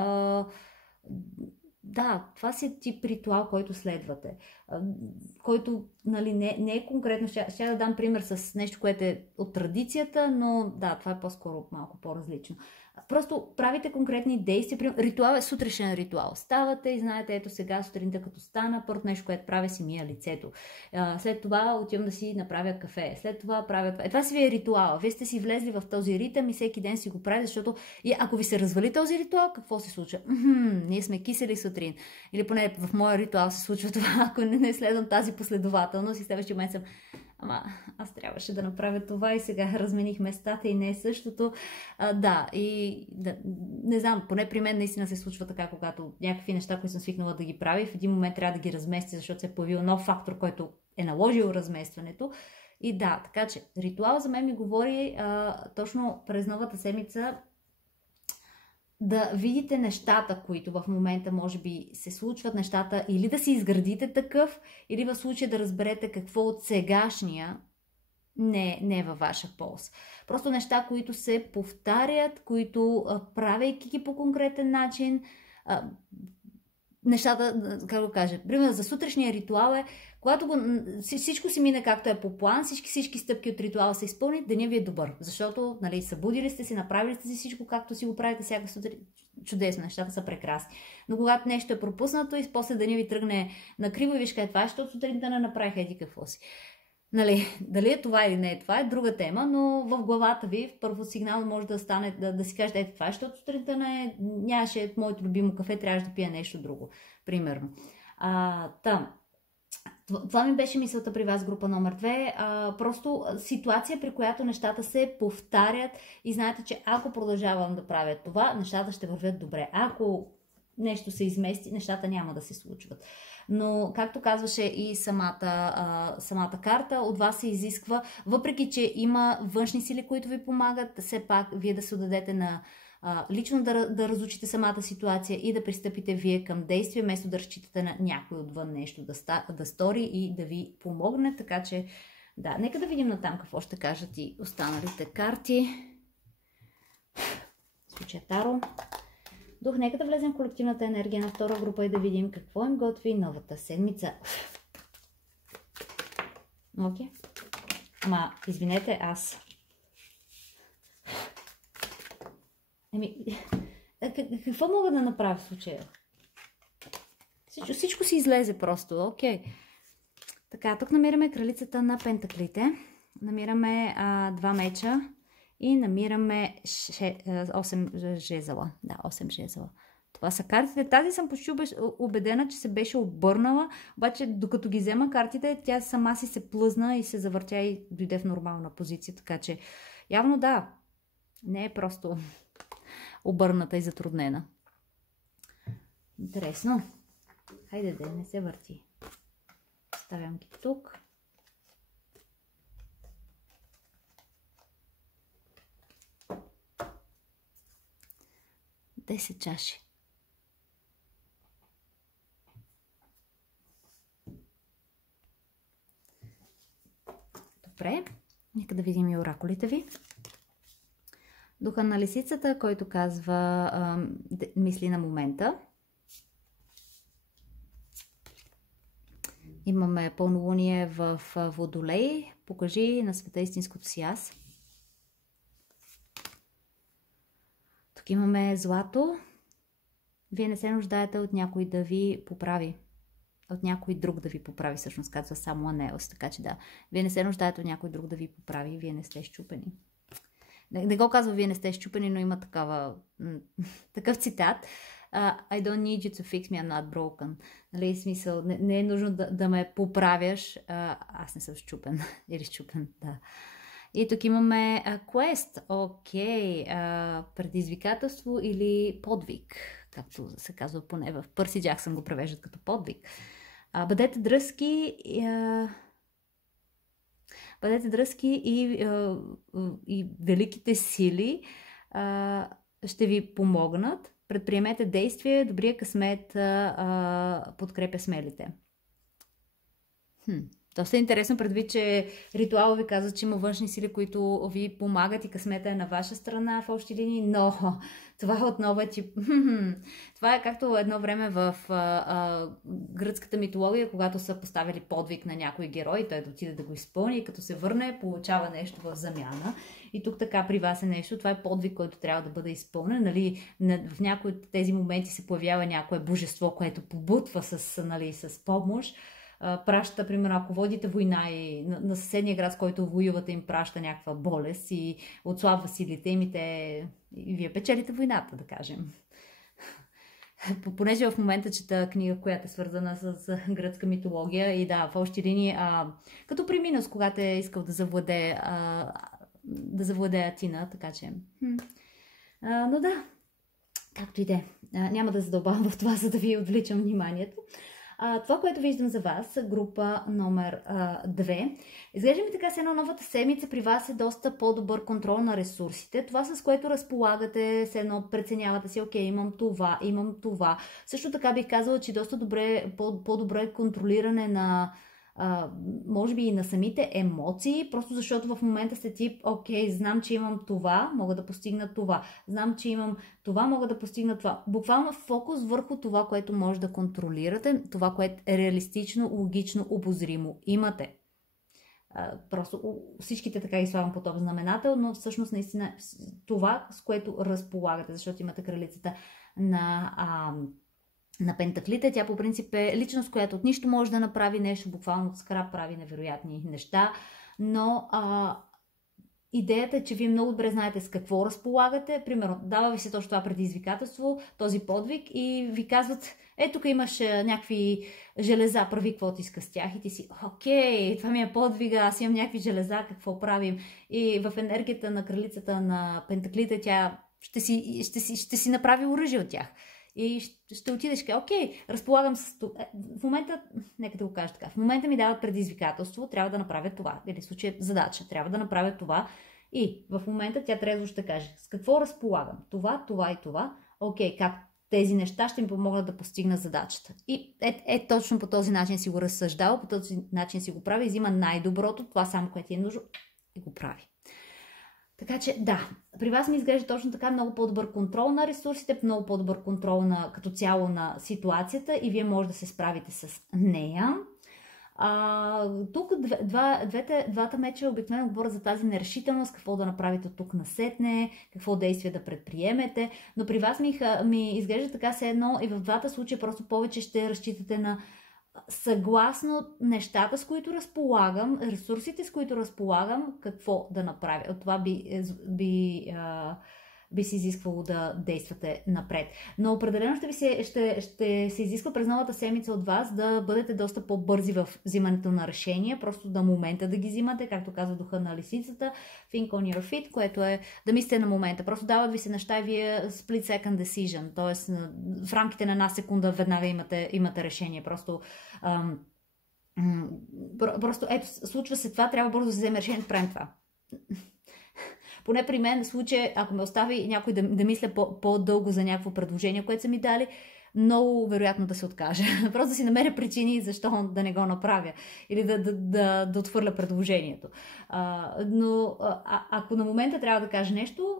Да, това си е тип ритуал, който следвате, който, нали, не е конкретно. Ще да дам пример с нещо, което е от традицията, но да, това е по-скоро малко по-различно. Просто правите конкретни действия. Ритуал е сутрешен ритуал. Ставате и знаете, ето сега сутринта като стана, първото нещо, което правя, си мия лицето. След това отивам да си направя кафе. След това правя това. Това си ви е ритуал. Вие сте си влезли в този ритъм и всеки ден си го правите, защото ако ви се развали този ритуал, какво се случва? Ние сме кисели сутрин. Или поне в моя ритуал се случва това, ако не следвам тази последователност и следващия момент съм... Ама аз трябваше да направя това и сега размених местата и не е същото. Да, и да, не знам, поне при мен наистина се случва така, когато някакви неща, които съм свикнала да ги прави, в един момент трябва да ги размести, защото се е появил нов фактор, който е наложил разместването. И да, така че ритуал за мен ми говори точно през новата седмица да видите нещата, които в момента може би се случват, нещата, или да си изградите такъв, или в случая да разберете какво от сегашния не е във ваша полза. Просто неща, които се повтарят, които правейки ги по конкретен начин, нещата, как го кажа, примерно за сутрешния ритуал е, когато всичко си мине както е по план, всички стъпки от ритуала се изпълнят, денят ви е добър. Защото, нали, събудили сте си, направили сте си всичко както си го правите всяка сутрин. Чудесно, нещата са прекрасни. Но когато нещо е пропуснато и после денят ви тръгне накриво и виж къде това, защото сутринта не направих еди какво си. Нали, дали е това или не е това, е друга тема, но в главата ви в първо сигнал може да стане да си кажете, ето това, защото сутринта нямаше моето любимо кафе, трябваше да пия нещо друго, примерно. Това ми беше мисълта при вас, група номер 2. Просто ситуация, при която нещата се повтарят и знаете, че ако продължавам да правя това, нещата ще вървят добре. Ако нещо се измести, нещата няма да се случват. Но, както казваше и самата карта, от вас се изисква, въпреки че има външни сили, които ви помагат, все пак вие да се отдадете на лично да разучите самата ситуация и да пристъпите вие към действие, вместо да разчитате на някой отвън нещо да стори и да ви помогне. Така че, да, нека да видим натам какво ще кажат и останалите карти. Случай Таро. Дух, нека да влезем в колективната енергия на втора група и да видим какво им готви новата седмица. Окей. Ама, извинете, аз. Какво мога да направя в случая? Всичко си излезе просто. Окей. Така, тук намираме кралицата на пентаклите. Намираме 2 меча. И намираме 8 жезъла. Да, 8 жезъла. Това са картите. Тази съм почти убедена, че се беше обърнала. Обаче, докато ги взема картите, тя сама си се плъзна и се завъртя и дойде в нормална позиция. Така че, явно да. Не е просто обърната и затруднена. Интересно. Хайде да не се върти. Ставям ги тук. 10 чаши. Добре. Нека да видим и оракулите ви. Духа на лисицата, който казва мисли на момента. Имаме пълнолуние в Водолей. Покажи на света истинското си аз. Тук имаме злато. Вие не се нуждаете от някой да ви поправи. От някой друг да ви поправи, всъщност казва само Анеос. Така че да, вие не се нуждаете от някой друг да ви поправи. Вие не сте счупени. Не го казва вие не сте счупени, но има такъв цитат. I don't need you to fix me, I'm not broken. Нали, смисъл, не е нужно да ме поправяш. Аз не съм счупен. Или счупен, да. И тук имаме quest. Окей. Предизвикателство или подвиг. Както се казва поне в Пърси Джаксън го превеждат като подвиг. Бъдете дръзки. Бъдете дръзки и великите сили ще ви помогнат. Предприемете действие, добрия късмет подкрепя смелите. Доста е интересно, предвид, че ритуала ви казва, че има външни сили, които ви помагат и късмета е на ваша страна в общи линии, но това отново е тип... Това е както едно време в гръцката митология, когато са поставили подвиг на някой герой, той да отиде да го изпълни и като се върне, получава нещо в замяна. И тук така при вас е нещо, това е подвиг, който трябва да бъде изпълнен. Нали, в някои от тези моменти се появява някое божество, което побутва с помощ. Праща, примерно, ако водите война и на съседния град, с който воювате, им праща някаква болест и отслабва силите им и вие печелите войната, да кажем. Понеже в момента чета книга, която е свързана с гръцка митология и да, в общи линии, като при Минос, когато е искал да завладее Атина, така че... но да, както и де. Няма да задълбавам в това, за да ви отвличам вниманието. Това, което виждам за вас, група номер 2, изглежда ми така, с едно новата седмица при вас е доста по-добър контрол на ресурсите. Това, с което разполагате, с едно преценявате си, окей, имам това. Също така бих казала, че доста по-добре контролиране на може би и на самите емоции, просто защото в момента сте тип, окей, знам, че имам това, мога да постигна това. Знам, че имам това, мога да постигна това. Буквално фокус върху това, което може да контролирате, това, което е реалистично, логично, обозримо. Имате. Просто всичките така ги слагам под общ знаменател, но всъщност наистина това, с което разполагате, защото имате кралицата на пентаклите. Тя по принцип е личност, която от нищо може да направи нещо, буквално от скрап прави невероятни неща, но идеята е, че вие много добре знаете с какво разполагате. Примерно, дава ви се точно това предизвикателство, този подвиг и ви казват, тук имаш някакви железа, прави каквото иска с тях и ти си, окей, това ми е подвига, аз имам някакви железа, какво правим? И в енергията на кралицата на пентаклите тя ще си направи оръжие от тях. И ще отидеш и кажа, окей, разполагам с това. В момента, нека да го кажа така, в момента ми дават предизвикателство, трябва да направя това. Или в случая задача, трябва да направя това. И в момента тя трезво ще каже, с какво разполагам? Това, това и това. Окей, как тези неща ще ми помогнат да постигна задачата. И точно по този начин си го разсъждава, по този начин си го прави, взима най-доброто, това само, което е нужно и го прави. Така че да, при вас ми изглежда точно така много по-добър контрол на ресурсите, много по-добър контрол като цяло на ситуацията и вие може да се справите с нея. Тук двата меча обикновено говорят за тази нерешителност, какво да направите от тук насетне, какво действие да предприемете, но при вас ми изглежда така все едно и в двата случая просто повече ще разчитате на съгласно нещата, с които разполагам, ресурсите, с които разполагам, какво да направя. От това би се изисквало да действате напред. Но определено ще се изисква през новата седмица от вас да бъдете доста по-бързи в взимането на решения, просто на момента да ги взимате, както казва духа на лисицата, think on your feet, което е да мислите на момента. Просто дават ви се неща и вие split second decision, т.е. в рамките на една секунда веднага имате решение. Просто ето, случва се това, трябва бързо да се вземе решение да правим това. Поне при мен в случай, ако ме остави някой да мисля по-дълго за някакво предложение, което са ми дали, много вероятно да се откаже. Просто да си намеря причини защо да не го направя или да отхвърля предложението. Но ако на момента трябва да кажа нещо,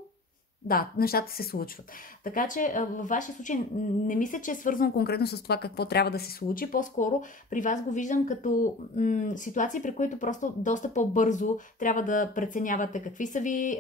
да, нещата се случват. Така че във вашия случай не мисля, че е свързано конкретно с това какво трябва да се случи. По-скоро при вас го виждам като ситуации, при които просто доста по-бързо трябва да преценявате какви са ви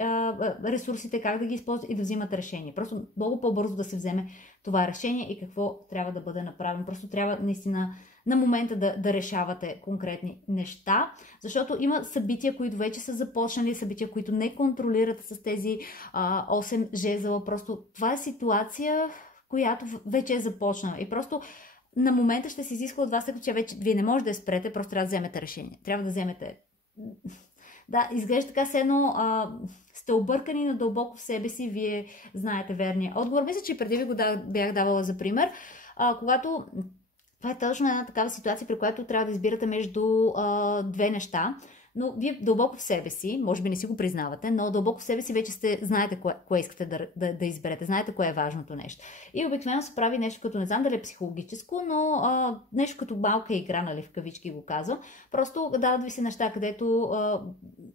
ресурсите, как да ги използвате и да взимате решение. Просто много по-бързо да се вземе това решение и какво трябва да бъде направено. Просто трябва наистина на момента да решавате конкретни неща, защото има събития, които вече са започнали, събития, които не контролирате с тези 8 жезла. Просто това е ситуация, която вече е започнала и просто на момента ще се изисква от вас, че вече вие не можете да я спрете, просто трябва да вземете решение. Трябва да вземете... Да, изглежда така се едно сте объркани надълбоко в себе си, вие знаете верния отговор. Мисля, че преди ви го бях давала за пример, когато това е точно една такава ситуация, при която трябва да избирате между две неща, но вие дълбоко в себе си, може би не си го признавате, но дълбоко в себе си вече знаете кое искате да изберете, знаете кое е важното нещо. И обикновено се прави нещо като, не знам дали е психологическо, но нещо като малка игра, нали, в кавички го казвам. Просто дават ви се неща, където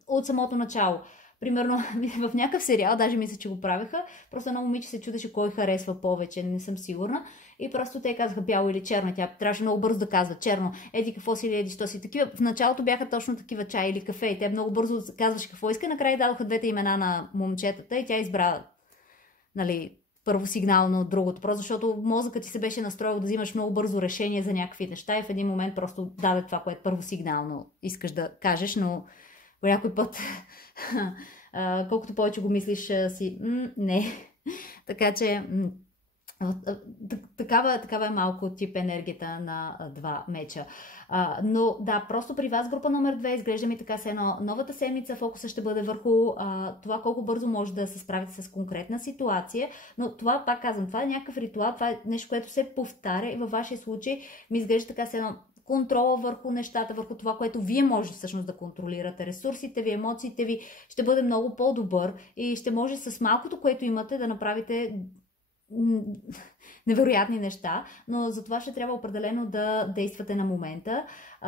от самото начало. Примерно в някакъв сериал, даже мисля, че го правеха, просто едно момиче се чудеше кой харесва повече, не съм сигурна. И просто те казаха бяло или черно. Тя трябваше много бързо да казва черно. Еди какво си или еди що си. Такива. В началото бяха точно такива чай или кафе. И те много бързо казваше какво иска. Накрая дадоха двете имена на момчетата и тя избра, нали, първосигнално от другото. Просто защото мозъкът ти се беше настроил да взимаш много бързо решение за някакви неща и в един момент просто даде това, което първосигнално искаш да кажеш, но по някой път колкото повече го мислиш си, не. Така че такава е малко тип енергията на два меча. Но да, просто при вас група номер 2 изглежда ми така се едно. Новата седмица фокуса ще бъде върху това колко бързо може да се справите с конкретна ситуация, но това, пак казвам, това е някакъв ритуал, това е нещо, което се повтаря и във вашия случай ми изглежда така се едно контрола върху нещата, върху това, което вие можете всъщност да контролирате. Ресурсите ви, емоциите ви ще бъде много по-добър и ще може с малкото, което имате, да направите невероятни неща, но за това ще трябва определено да действате на момента,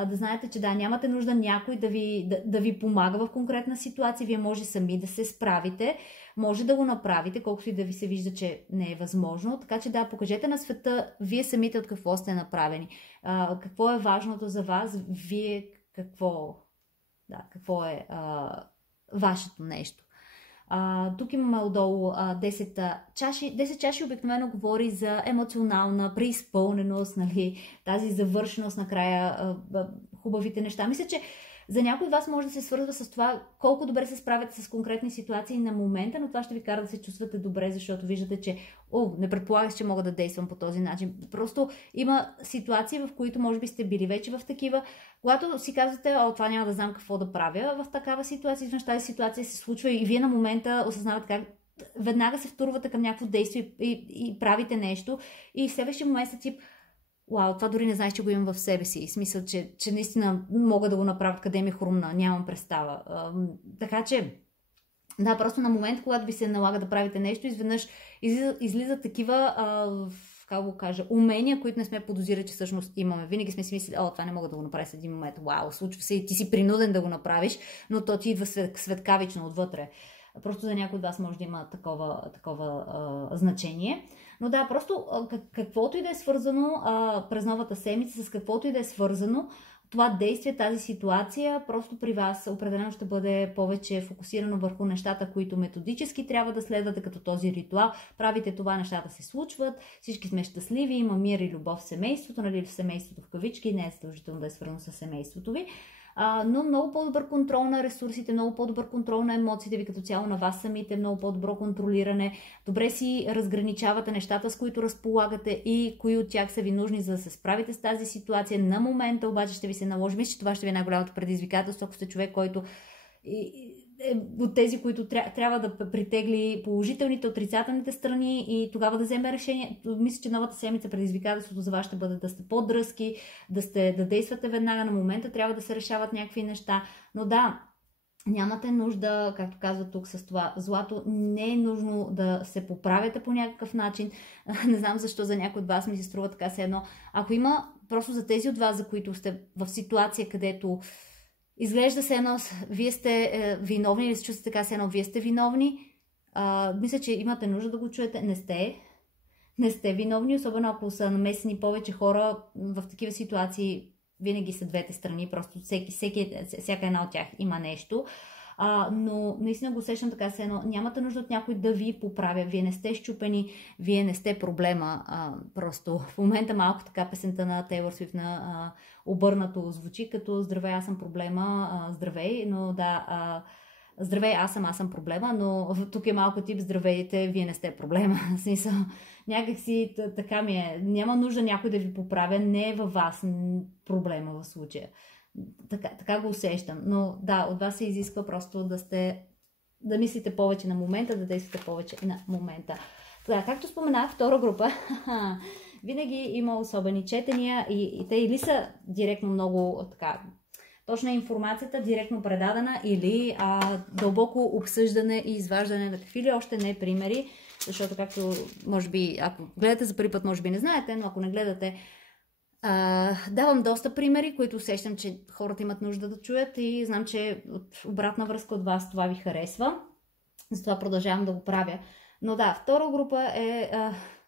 да знаете, че да, нямате нужда някой да ви помага в конкретна ситуация, вие може сами да се справите, може да го направите, колкото и да ви се вижда, че не е възможно, така че да, покажете на света вие самите от какво сте направени, какво е важното за вас, вие какво е вашето нещо. Тук имаме отдолу 10 чаши. 10 чаши обикновено говори за емоционална преизпълненост, нали, тази завършеност накрая, хубавите неща. Мисля, че За някой от вас може да се свързва с това колко добре се справяте с конкретни ситуации на момента, но това ще ви кара да се чувствате добре, защото виждате, че не предполагах, че мога да действам по този начин. Просто има ситуации, в които може би сте били вече в такива, когато си казвате, това няма да знам какво да правя в такава ситуация, изведнъж тази ситуация се случва и вие на момента осъзнавате как веднага се втурвате към някакво действие и правите нещо и в следващия момент сте тип, вау, това дори не знаеш, че го имам в себе си. В смисъл, че наистина мога да го направя, къде ми хрумна, нямам представа. Така че, да, просто на момент, когато ви се налага да правите нещо, изведнъж излизат такива, как го кажа, умения, които не сме подозирали, че всъщност имаме. Винаги сме си мислили, това не мога да го направя с един момент. Вау, случва се и ти си принуден да го направиш, но то ти идва светкавично отвътре. Просто за някой от вас може да има такова значение. Но да, просто каквото и да е свързано през новата седмица, с каквото и да е свързано, това действие, тази ситуация, просто при вас определено ще бъде повече фокусирано върху нещата, които методически трябва да следвате, като този ритуал. Правите това, нещата се случват, всички сме щастливи, има мир и любов в семейството, нали, в семейството в кавички, не е задължително да е свързано с семейството ви. Но много по-добър контрол на ресурсите, много по-добър контрол на емоциите ви като цяло, на вас самите, много по-добро контролиране. Добре си разграничавате нещата, с които разполагате и кои от тях са ви нужни, за да се справите с тази ситуация. На момента обаче ще ви се наложи. Мисля, че това ще ви е най-голямото предизвикателство, ако сте човек, който от тези, които трябва да притегли положителните, отрицателните страни и тогава да вземе решение. Мисля, че новата седмица предизвикателството за вас ще бъде да сте по-дръзки, да действате веднага. На момента трябва да се решават някакви неща. Но да, нямате нужда, както казва тук с това злато, не е нужно да се поправяте по някакъв начин. Не знам защо за някой от вас ми се струва така се едно. Ако има просто за тези от вас, за които сте в ситуация, където изглежда се едно, вие сте виновни или се чувствате така се едно, вие сте виновни. Мисля, че имате нужда да го чуете. Не сте виновни, особено ако са намесени повече хора в такива ситуации. Винаги са двете страни, просто всяка една от тях има нещо. Но наистина го усещам така се едно. Нямате нужда от някой да ви поправя. Вие не сте щупени, вие не сте проблема. Просто в момента малко така песента на Тейлор Свифт на обърнато звучи като здравей, аз съм проблема, здравей, но да, здравей, аз съм проблема, но тук е малко тип здравейте, вие не сте проблема. Смисъл, някакси така ми е. Няма нужда някой да ви поправя, не е във вас проблема в случая. Така го усещам. Но да, от вас се изисква просто да мислите повече на момента, да действате повече на момента. Така, както споменах, втора група, винаги има особени четения и те или са директно много така, точна информацията, директно предадена, или дълбоко обсъждане и изваждане на какви ли още не примери, защото както може би, ако гледате за първи път, може би не знаете, но ако не гледате, давам доста примери, които усещам, че хората имат нужда да чуят и знам, че от обратна връзка от вас това ви харесва. Затова продължавам да го правя. Но да, втора група е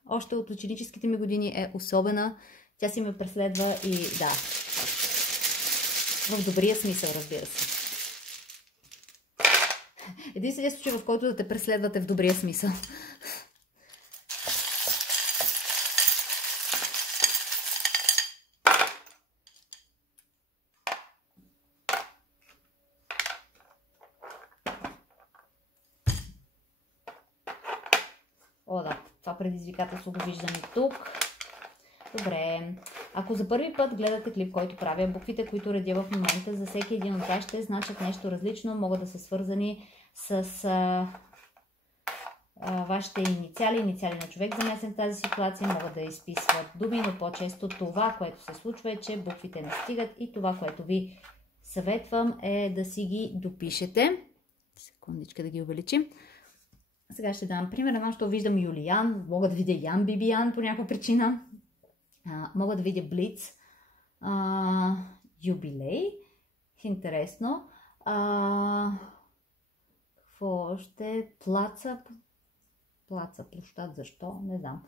още от ученическите ми години е особена. Тя си ме преследва и да, в добрия смисъл, разбира се. Единственият случай, в който да те преследвате в добрия смисъл. Да, това предизвикателство го виждам и тук. Добре. Ако за първи път гледате клип, който правя, буквите, които редя в момента, за всеки един от тях ще значат нещо различно. Могат да са свързани с вашите инициали на човек, замесен в тази ситуация. Могат да изписват думи, но по-често това, което се случва е, че буквите не стигат и това, което ви съветвам е да си ги допишете. Секундичка да ги увеличим. Сега ще дам пример. Защото виждам Юлиян, мога да видя Ян Бибиян по някаква причина. Мога да видя Блиц. Юбилей. Интересно. Какво още? Плаца, площад, защо? Не знам.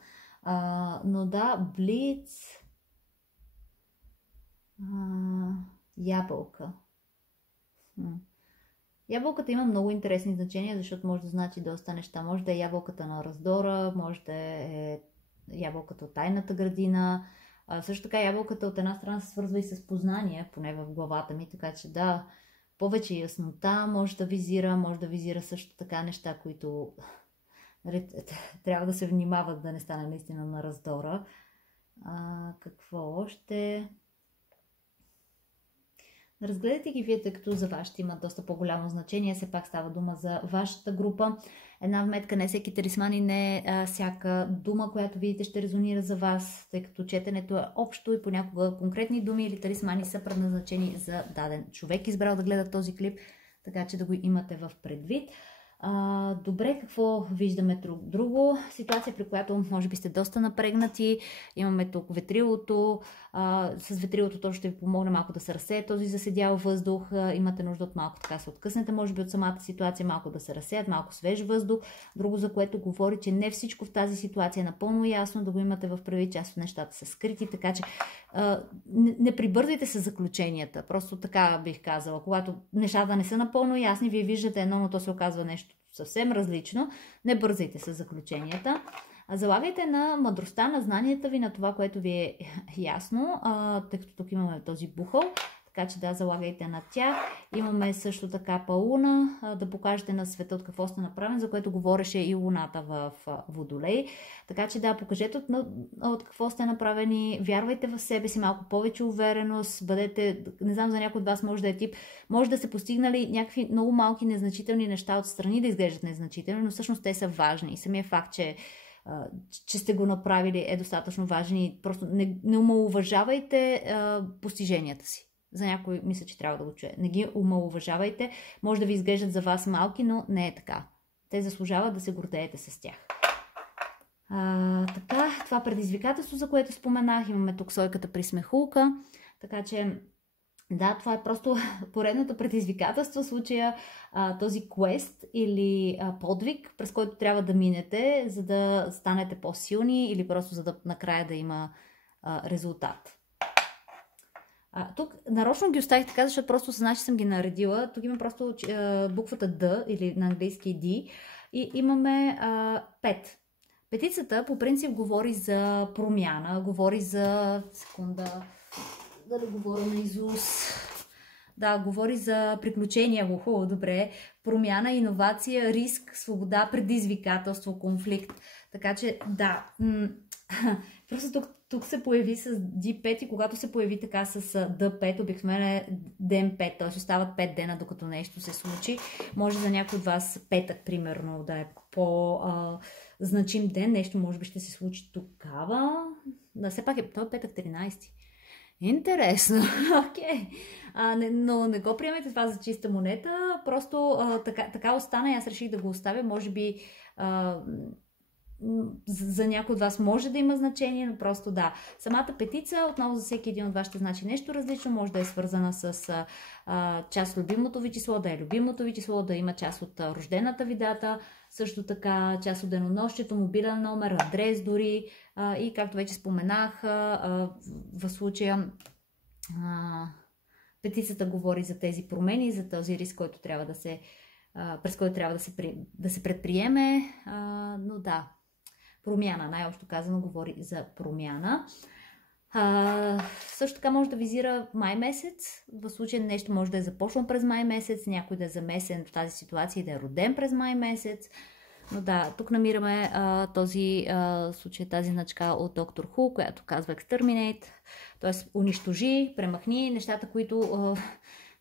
Но да, Блиц. Ябълка. Ябълката има много интересни значения, защото може да значи доста неща. Може да е ябълката на раздора, може да е ябълката от тайната градина, Също така ябълката от една страна се свързва и с познание, поне в главата ми, така че да, повече яснота може да визира също така неща, които трябва да се внимават да не стане наистина на раздора. Какво още? Разгледайте ги вие, тъй като за вас ще има доста по-голямо значение. Все пак става дума за вашата група. Една вметка, не всеки талисман и не всяка дума, която видите, ще резонира за вас, тъй като четенето е общо и понякога конкретни думи или талисмани са предназначени за даден човек, избрал да гледа този клип, така че да го имате в предвид. Добре, какво виждаме друго? Ситуация, при която може би сте доста напрегнати. Имаме тук ветрилото. С ветрилото то ще ви помогне малко да се разсее този заседял въздух. Имате нужда от малко така се откъснете, може би от самата ситуация, малко да се разсеят, малко свеж въздух. Друго, за което говори, че не всичко в тази ситуация е напълно ясно, да го имате в предвид, част от нещата са скрити, така че не прибързвайте с заключенията. Просто така бих казала. Когато нещата не са напълно ясни, вие виждате едно, но то се оказва нещо съвсем различно. Не бързайте с заключенията. Залагайте на мъдростта, на знанията ви, на това, което ви е ясно, тъй като тук имаме този бухъл. Така че да, залагайте на тях. Имаме също така пауна, да покажете на света от какво сте направени, за което говореше и луната в Водолей. Така че да, покажете от какво сте направени, вярвайте в себе си, малко повече увереност, бъдете, не знам, за някой от вас може да е тип, може да се постигнали някакви много малки незначителни неща отстрани, да изглеждат незначителни, но всъщност те са важни. И самия факт, че сте го направили е достатъчно важен и просто не омалуважавайте постиженията си. За някой мисля, че трябва да го чуе. Не ги омалуважавайте. Може да ви изглеждат за вас малки, но не е така. Те заслужават да се гордеете с тях. Така, това предизвикателство, за което споменах, имаме тук сойката при смехулка. Така че, да, това е просто поредното предизвикателство, в случая този квест или подвиг, през който трябва да минете, за да станете по-силни или просто за да накрая да има резултат. Тук нарочно ги оставих така, защото просто съзнах, че съм ги наредила. Тук има просто буквата D или на английски D и имаме 5. Петицата по принцип говори за промяна, говори за... Секунда, да не говоря наизуст. Да, говори за приключения, добре. Промяна, иновация, риск, свобода, предизвикателство, конфликт. Така че, да... Просто тук се появи с D5 и когато се появи така с D5, обикновено е ден 5, т.е. остават 5 дена, докато нещо се случи. Може за някой от вас петък, примерно, да е по-значим ден, нещо може би ще се случи тогава. Да, все пак той е петък 13. Интересно, окей. Но не го приемете това за чиста монета, просто така остана и аз реших да го оставя, може би... за някой от вас може да има значение, но просто да. Самата петица, отново за всеки един от вас ще значи нещо различно, може да е свързана с част от любимото ви число, да е любимото ви число, да има част от рождената ви дата, също така част от денонощието, мобилен номер, адрес дори и както вече споменах, в случая петицата говори за тези промени, за този риск, който трябва през който трябва да се предприеме, но да. Промяна, най-общо казано, говори за промяна. Също така може да визира май месец. В случай нещо може да е започнал през май месец, някой да е замесен в тази ситуация и да е роден през май месец. Но да, тук намираме случай, тази значка от доктор Ху, която казва Exterminate, т.е. унищожи, премахни нещата, които...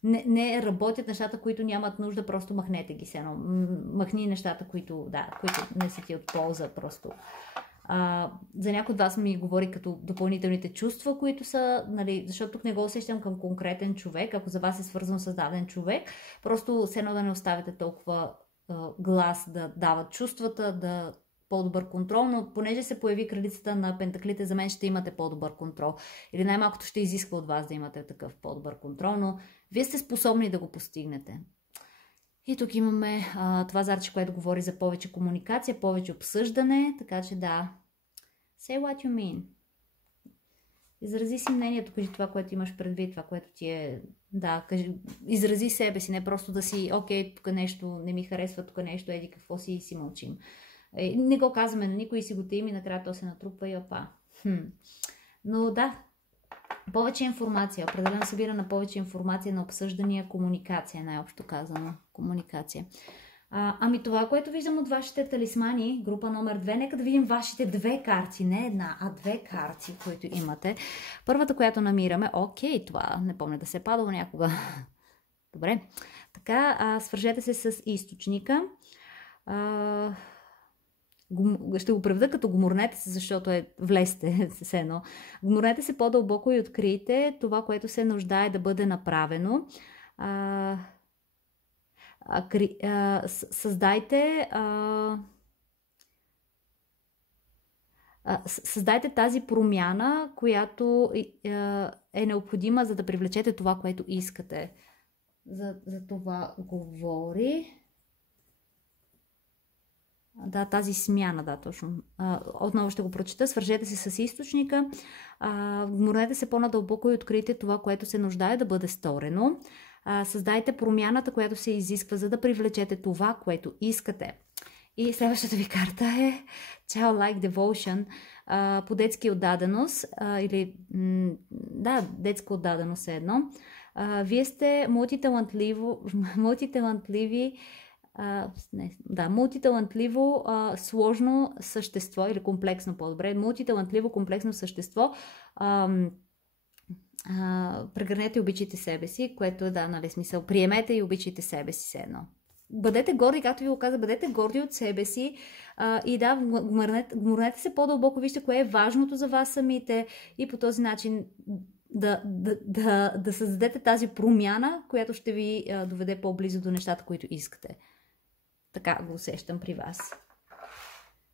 Не работят, нещата, които нямат нужда, просто махнете ги се. Махни нещата, които не са ти от полза просто. За някой от вас ми говори като допълнителните чувства, които са, нали, защото тук не го усещам към конкретен човек, ако за вас е свързано с даден човек, просто все едно да не оставите толкова глас да дават чувствата, да по-добър контрол, но понеже се появи кралицата на пентаклите, за мен ще имате по-добър контрол. Или най-малкото ще изисква от вас да имате такъв по-добър контрол, но вие сте способни да го постигнете. И тук имаме това зарче, което говори за повече комуникация, повече обсъждане, така че да. Say what you mean. Изрази си мнението, кажи това, което имаш предвид, това, което ти е... Да, изрази себе си, не просто да си, окей, тук нещо не ми харесва, тук нещо, еди какво си и си мълчим. Не го казваме на никой, си го таим и накрая то се натрупва и опа. Но да, повече информация, определено събира на повече информация, на обсъждания, комуникация, най-общо казано, комуникация. Ами това, което виждам от вашите талисмани, група номер 2, нека да видим вашите две карти, не една, а две карти, които имате. Първата, която намираме, окей, това не помня да се е падало някога. Добре, така, свържете се с източника. Ще го преведа като гмурнете се, защото влезте с едно. Гмурнете се по-дълбоко и открийте това, което се нуждае да бъде направено. Създайте тази промяна, която е необходима, за да привлечете това, което искате. За това говори. Да, тази смяна, да, точно. Отново ще го прочета. Свържете се с източника, вморете се по-надълбоко и открийте това, което се нуждае да бъде сторено. Създайте промяната, която се изисква, за да привлечете това, което искате. И следващата ви карта е Childlike Devotion, по детски отдаденост, или да, детска отдаденост е едно. Вие сте мултиталантливо сложно същество, или комплексно по-добре, мултиталантливо комплексно същество. Прегърнете и обичайте себе си, което е, да, нали, смисъл. Приемете и обичайте себе си се едно. Бъдете горди, както ви го каза, бъдете горди от себе си и да, гмурнете се по-дълбоко, вижте кое е важното за вас самите и по този начин да създадете тази промяна, която ще ви доведе по-близо до нещата, които искате. Така го усещам при вас.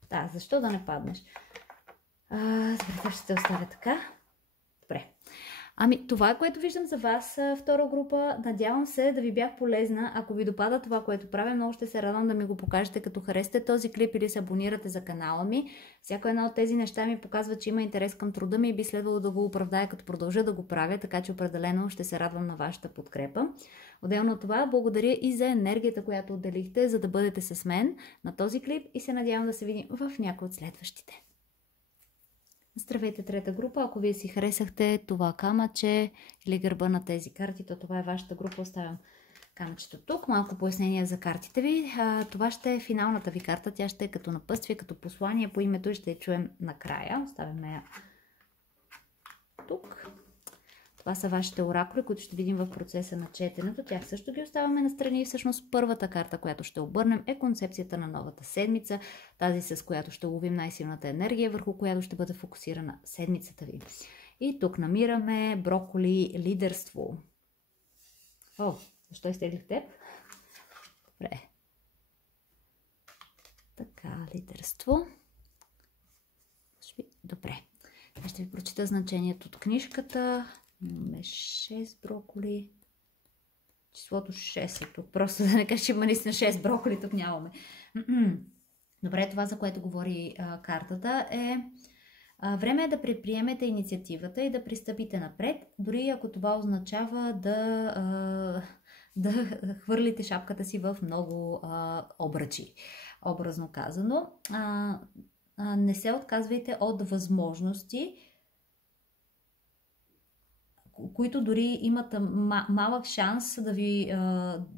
Да, защо да не паднеш? Добре, ще те оставя така. Добре. Ами, това е, което виждам за вас, втора група. Надявам се да ви бях полезна. Ако ви допада това, което правя, много ще се радвам да ми го покажете, като харесате този клип или се абонирате за канала ми. Всяко едно от тези неща ми показва, че има интерес към труда ми и би следвало да го оправдая, като продължа да го правя, така че определено ще се радвам на вашата подкрепа. Отделно от това, благодаря и за енергията, която отделихте, за да бъдете с мен на този клип и се надявам да се видим в някои от следващите. Здравейте, трета група. Ако вие си харесахте това камъче или гърба на тези карти, то това е вашата група. Оставям камъчето тук. Малко пояснение за картите ви. Това ще е финалната ви карта. Тя ще е като напътствие, като послание по името и ще я чуем накрая. Оставяме я тук. Това са вашите оракули, които ще видим в процеса на четенето. Тях също ги оставяме настрани. Всъщност първата карта, която ще обърнем, е концепцията на новата седмица. Тази, с която ще ловим най-силната енергия, върху която ще бъде фокусирана седмицата ви. И тук намираме броколи лидерство. О, защо изтеглих теб? Добре. Така, лидерство. Добре. Ще ви прочита значението от книжката. Имаме 6 броколи. Числото 6 е тук. Просто да не кажа, че има наистина 6 броколи, тук нямаме. Добре, това, за което говори картата е време е да предприемете инициативата и да пристъпите напред, дори ако това означава да хвърлите шапката си в много обръчи. Образно казано. Не се отказвайте от възможности, които дори имат малък шанс да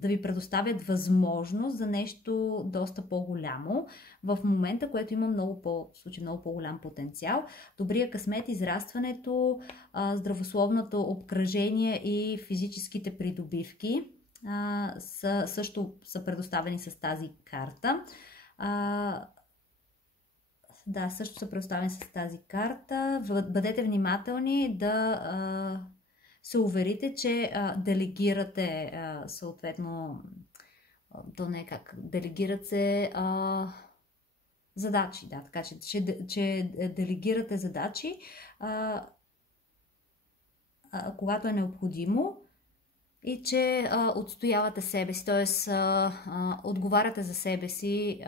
ви предоставят възможност за нещо доста по-голямо в момента, което има много по-голям потенциал. Добрия късмет, израстването, здравословното обкръжение и физическите придобивки също са предоставени с тази карта. Да, също са предоставени с тази карта. Бъдете внимателни да се уверите, че делегирате съответно, то не е как, делегират се задачи, да, така че делегирате задачи, когато е необходимо и че отстоявате себе си, т.е. отговаряте за себе си.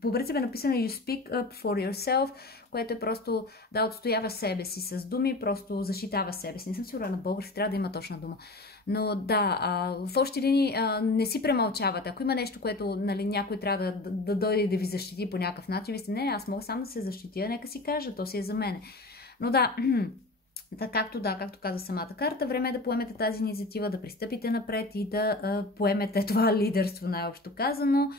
По принцип е написано You speak up for yourself, което е просто да отстоява себе си с думи, просто защитава себе си. Не съм сигурна на български, трябва да има точна дума. Но да, в общи линии не си премълчавате. Ако има нещо, което, нали, някой трябва да дойде и да ви защити по някакъв начин, вие сте, не, аз мога сам да се защитя, нека си кажа, то си е за мене. Но както каза самата карта, време е да поемете тази инициатива, да пристъпите напред и да поемете това лидерство, най-общо казано.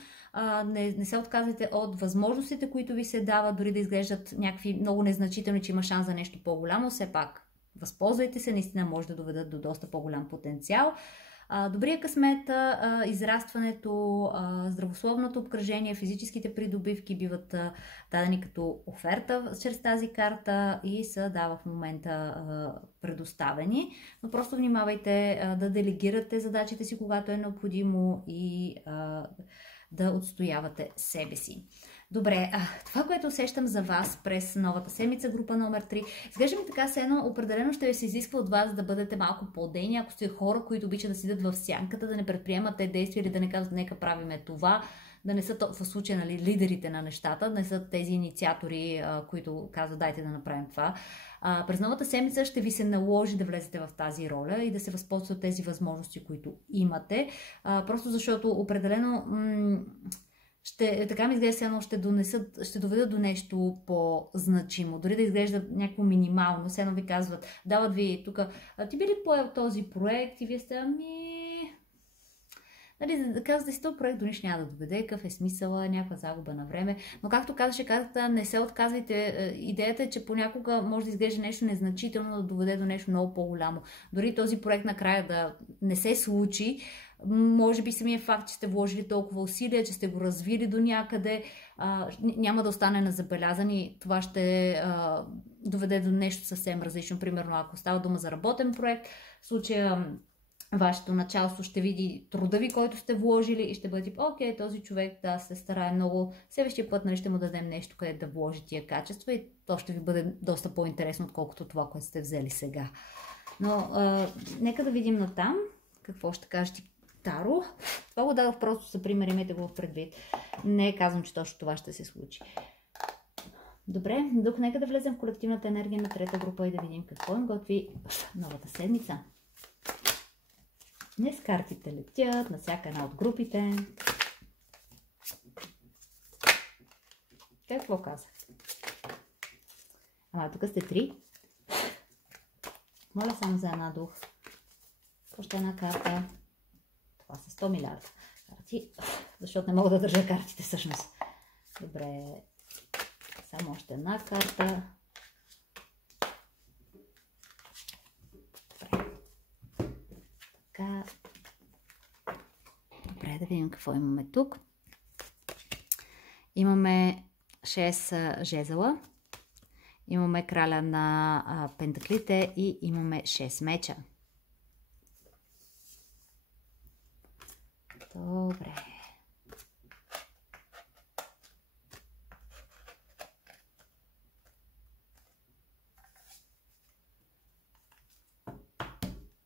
Не се отказвайте от възможностите, които ви се дават, дори да изглеждат някакви много незначителни, че има шанс за нещо по-голямо, все пак възползвайте се, наистина може да доведат до доста по-голям потенциал. Добрия късмет, израстването, здравословното обкръжение, физическите придобивки биват дадени като оферта чрез тази карта и са в момента предоставени. Но просто внимавайте да делегирате задачите си, когато е необходимо и да отстоявате себе си. Добре, това, което усещам за вас през новата седмица, група номер 3, изглежда ми така, едно определено ще ви се изисква от вас да бъдете малко по-дейни, ако сте хора, които обичат да седят в сянката, да не предприемат те действия или да не казват, нека правиме това, да не са в случая, нали, лидерите на нещата, не са тези инициатори, които казват, дайте да направим това. През новата седмица ще ви се наложи да влезете в тази роля и да се възползвате от тези възможности, които имате, просто защото определено така ми изглежда, едно ще доведат до нещо по-значимо. Дори да изглежда някакво минимално. Все едно ви казват, дават ви тук, ти би ли поел този проект и вие сте, нали, казвате си, този проект до нищо няма да доведе, какъв е смисъла, някаква загуба на време. Но както казваше карта, не се отказвайте. Идеята е, че понякога може да изглежда нещо незначително, да доведе до нещо много по-голямо. Дори този проект накрая да не се случи, може би самия факт, че сте вложили толкова усилия, че сте го развили до някъде, няма да остане незабелязан и това ще доведе до нещо съвсем различно. Примерно, ако става дума за работен проект, в случая вашето началство ще види труда ви, който сте вложили и ще бъде тип, окей, този човек се старае много, следващия път, нали, ще му дадем нещо, къде да вложи тия качества и то ще ви бъде доста по-интересно, отколкото това, което сте взели сега. Но нека да видим натам какво ще каже ти Таро. Това го дадох просто за пример, имайте го в предвид. Не казвам, че точно това ще се случи. Добре, нека да влезем в колективната енергия на трета група и да видим какво им готви новата седмица. Днес картите летят на всяка една от групите. Какво казах? Тук сте 3. Моля само за една дух. Още една карта. Това са 100 милиарда карти, защото не мога да държа картите всъщност. Добре, само още една карта. Добре. Така. Добре, да видим какво имаме тук. Имаме 6 жезела. Имаме краля на пентаклите и имаме 6 меча. Добре.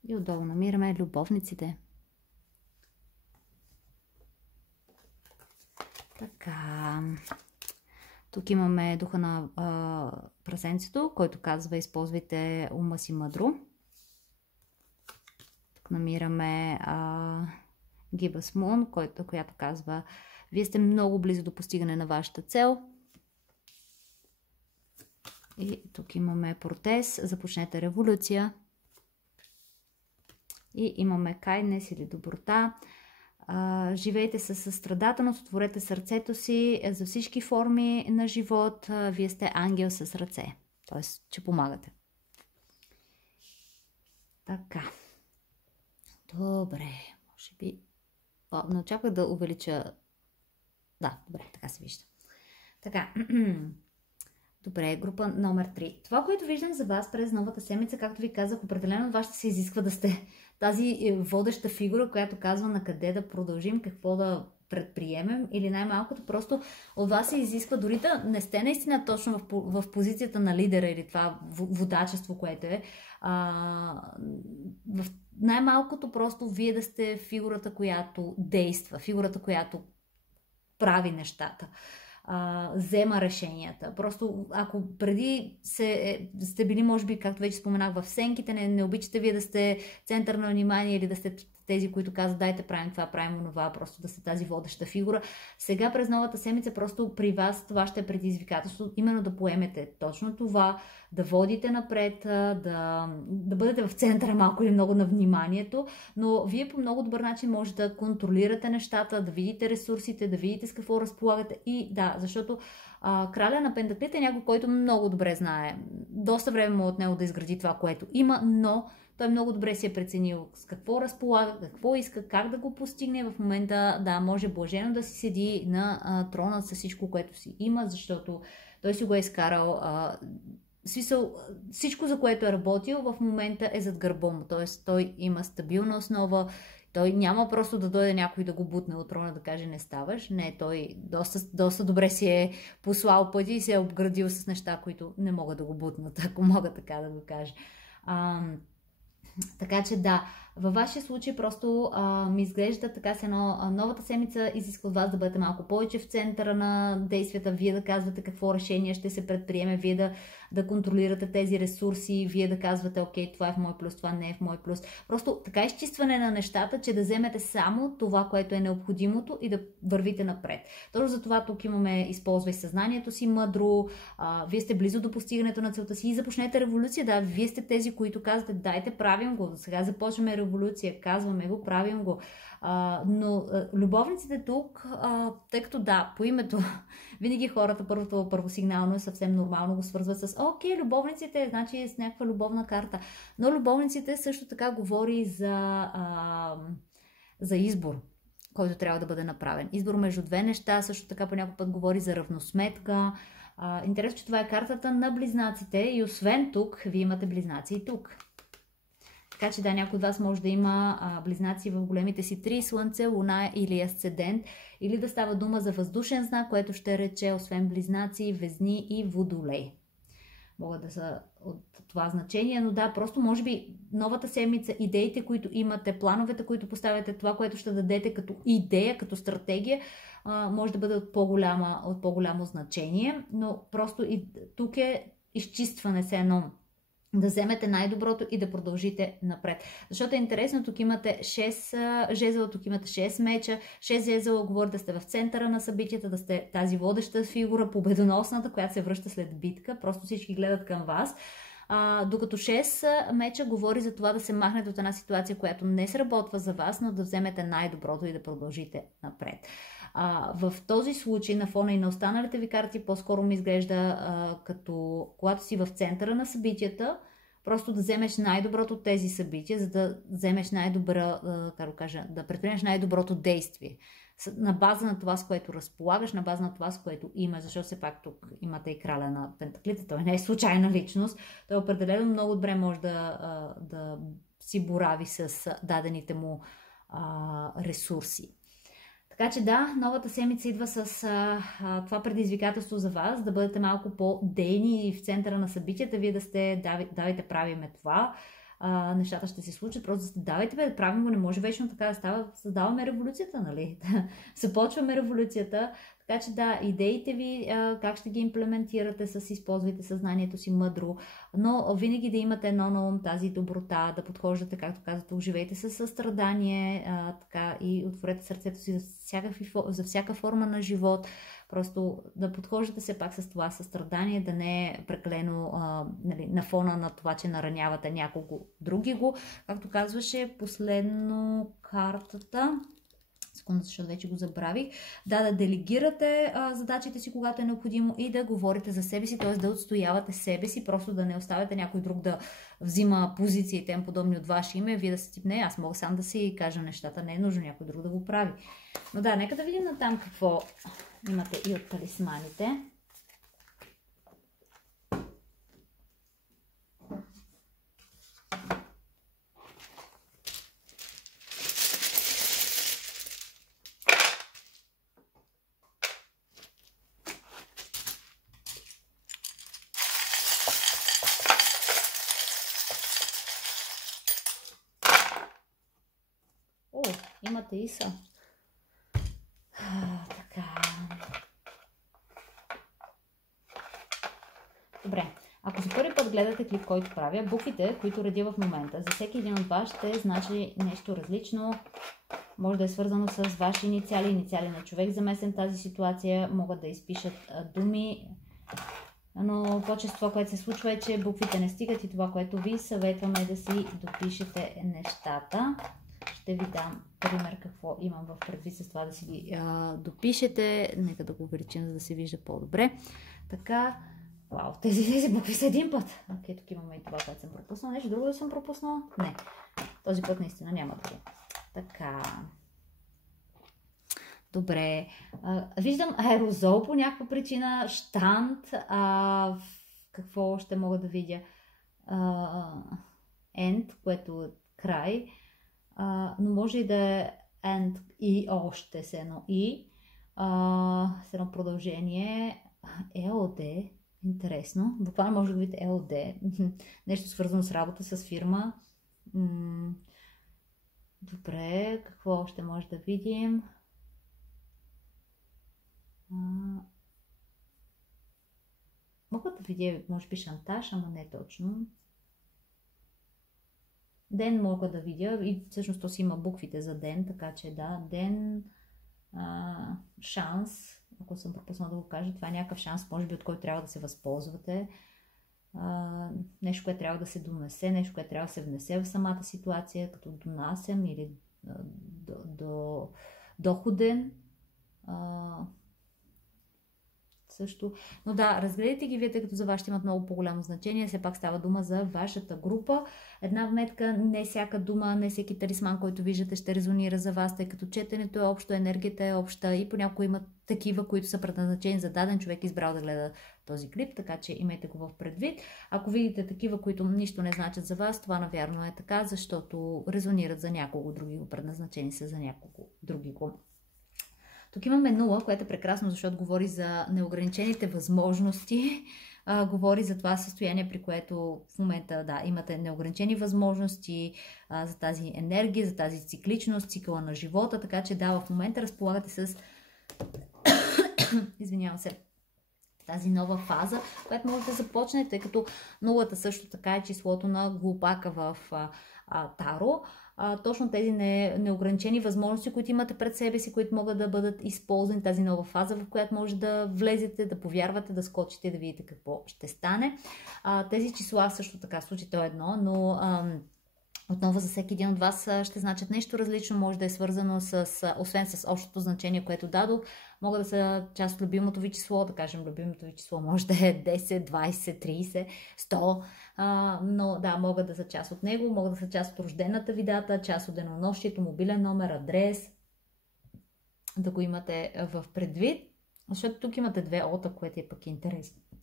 И отдолу намираме любовниците. Така. Тук имаме духа на прасенцето, който казва, използвайте ума си мъдро. Тук намираме Gibbous Moon, която казва, вие сте много близо до постигане на вашата цел. И тук имаме Протез, започнете революция. И имаме Kindness или доброта. Живейте със състрадателност, отворете сърцето си за всички форми на живот. Вие сте ангел с ръце, т.е. че помагате. Така. Добре, може би... не очаквах да увелича... Да, добре, така се вижда. Така. Добре, група номер 3. Това, което виждам за вас през новата седмица, както ви казах, определено от вас ще се изисква да сте тази водеща фигура, която казва на къде да продължим, какво да предприемем, или най-малкото просто от вас се изисква, дори да не сте наистина точно в позицията на лидера или това водачество, което е, в най-малкото просто вие да сте фигурата, която действа, фигурата, която прави нещата, взема решенията. Просто ако преди сте били, може би, както вече споменах, в сенките, не обичате вие да сте център на внимание или да сте тези, които казват, дайте правим това, правим онова, просто да сте тази водеща фигура. Сега през новата седмица просто при вас това ще е предизвикателство, именно да поемете точно това, да водите напред, да бъдете в центъра малко или много на вниманието, но вие по много добър начин може да контролирате нещата, да видите ресурсите, да видите с какво разполагате и да, защото краля на пентаклите е някой, който много добре знае. Доста време му от него да изгради това, което има, но той много добре си е преценил с какво разполага, какво иска, как да го постигне. В момента, да, може блажено да си седи на трона с всичко, което си има, защото той си го е изкарал. Всичко, за което е работил, в момента е зад гърба му. Т.е. той има стабилна основа. Той няма просто да дойде някой да го бутне от трона да каже не ставаш. Не, той доста добре си е послал пъти и се е обградил с неща, които не могат да го бутнат, ако мога така да го кажа. Така че да, във вашия случай просто ми изглежда така с едно новата седмица изисква от вас да бъдете малко повече в центъра на действията, вие да казвате какво решение ще се предприеме, вие да контролирате тези ресурси, вие да казвате, окей, това е в мой плюс, това не е в мой плюс. Просто така изчистване на нещата, че да вземете само това, което е необходимото и да вървите напред. Точно за това тук имаме използвай съзнанието си мъдро, вие сте близо до постигането на целта си и започнете революция. Да, вие сте тези, които казвате, дайте, правим го, сега започваме революция, казваме го, правим го. Но любовниците тук, тъй като да, по името, винаги хората първосигнално е съвсем нормално го свързват с окей, любовниците, значи е с някаква любовна карта. Но любовниците също така говори за избор, който трябва да бъде направен. Избор между две неща, също така по някой път говори за равносметка. Интересно, че това е картата на близнаците и освен тук, вие имате близнаци и тук. Така че да, някой от вас може да има близнаци в големите си три, слънце, луна или асцендент, или да става дума за въздушен знак, което ще рече, освен близнаци, везни и водолей. Могат да са от това значение, но да, просто може би новата седмица, идеите, които имате, плановете, които поставяте, това, което ще дадете като идея, като стратегия, може да бъде от по-голямо значение, но просто и тук е изчистване се едно. Да вземете най-доброто и да продължите напред. Защото е интересно, тук имате 6 жезла, тук имате 6 меча, 6 жезла говори да сте в центъра на събитията, да сте тази водеща фигура, победоносната, която се връща след битка, просто всички гледат към вас. Докато 6 меча говори за това да се махнете от една ситуация, която не сработва за вас, но да вземете най-доброто и да продължите напред. В този случай, на фона и на останалите ви карти, по-скоро ми изглежда като когато си в центъра на събитията, просто да вземеш най-доброто от тези събития, за да вземеш да предприемеш най-доброто действие. На база на това, с което разполагаш, на база на това, с което имаш, защото все пак тук имате и краля на пентаклите, той не е случайна личност, той определено много добре може да си борави с дадените му ресурси. Така че да, новата седмица идва с това предизвикателство за вас, да бъдете малко по-дейни в центъра на събитията, вие да сте, давайте правиме това, нещата ще се случат, просто давайте да правим го, не може вечно така да става, създаваме революцията, нали? Започваме революцията, така че да, идеите ви, как ще ги имплементирате, използвайте съзнанието си мъдро, но винаги да имате едно на ум, тази доброта, да подхождате, както казвате, живейте със състрадание, така и отворете сърцето си за всяка форма на живот, просто да подхождате се пак с това състрадание, да не е прекалено нали, на фона на това, че наранявате някого други го. Както казваше последно картата, секунда, защото вече го забравих, да делегирате задачите си, когато е необходимо и да говорите за себе си, т.е. да отстоявате себе си, просто да не оставяте някой друг да взима позиции и тем подобни от ваше име, вие да се типне, аз мога сам да си кажа нещата, не е нужно някой друг да го прави. Но да, нека да видим натам какво имате и от талисманите. Имате Иса. Така. Добре. Ако за първи път гледате клип, който правя, буквите, които редя в момента, за всеки един от вас ще значи нещо различно. Може да е свързано с ваши инициали, инициали на човек замесен в тази ситуация, могат да изпишат думи, но по-често това, което се случва е, че буквите не стигат и това, което ви съветваме е да си допишете нещата. Ще ви дам пример какво имам в предвид с това да си ги допишете. Нека да го увеличим, за да се вижда по-добре. Така, вау, тези букви са един път. Окей, тук имаме и това, което съм пропуснала. Нещо друго да съм пропуснала? Не, този път наистина няма друго. Така. Добре. Виждам аерозол по някаква причина, щанд, какво още мога да видя? End, което е край, но може и да е end и още с едно и, с едно продължение, LD, интересно, буквално може да видите LD, нещо свързано с работа, с фирма. Добре, какво още може да видим? Мога да видя, може би шантаж, ама не точно. Ден мога да видя и всъщност то си има буквите за ден, така че да, ден, шанс, ако съм пропуснала да го кажа, това е някакъв шанс, може би от който трябва да се възползвате. Нещо, което трябва да се донесе, нещо, което трябва да се внесе в самата ситуация, като донасям или доходен. Също. Но да, разгледайте ги вие, тъй като за вас ще имат много по-голямо значение. Все пак става дума за вашата група. Една вметка, не всяка дума, не всеки талисман, който виждате, ще резонира за вас, тъй като четенето е общо, енергията е обща и понякога има такива, които са предназначени за даден човек, избрал да гледа този клип, така че имайте го в предвид. Ако видите такива, които нищо не значат за вас, това навярно е така, защото резонират за някого други, предназначени са за някого други. Тук имаме нула, което е прекрасно, защото говори за неограничените възможности, говори за това състояние, при което в момента имате неограничени възможности за тази енергия, за тази цикличност, цикъла на живота, така че в момента разполагате с извинявам се, тази нова фаза, която може да започне, тъй като нулата също така е числото на глупака в Таро. Точно тези неограничени възможности, които имате пред себе си, които могат да бъдат използвани, тази нова фаза, в която може да влезете, да повярвате, да скочите и да видите какво ще стане. Тези числа също така, в случай е едно, но отново за всеки един от вас ще значат нещо различно, може да е свързано освен с общото значение, което дадох, могат да са част от любимото ви число, да кажем любимото ви число може да е 10, 20, 30, 100, но да, могат да са част от него, могат да са част от рождената ви дата, част от денонощието, мобилен номер, адрес, да го имате в предвид, защото тук имате две ота, което е пък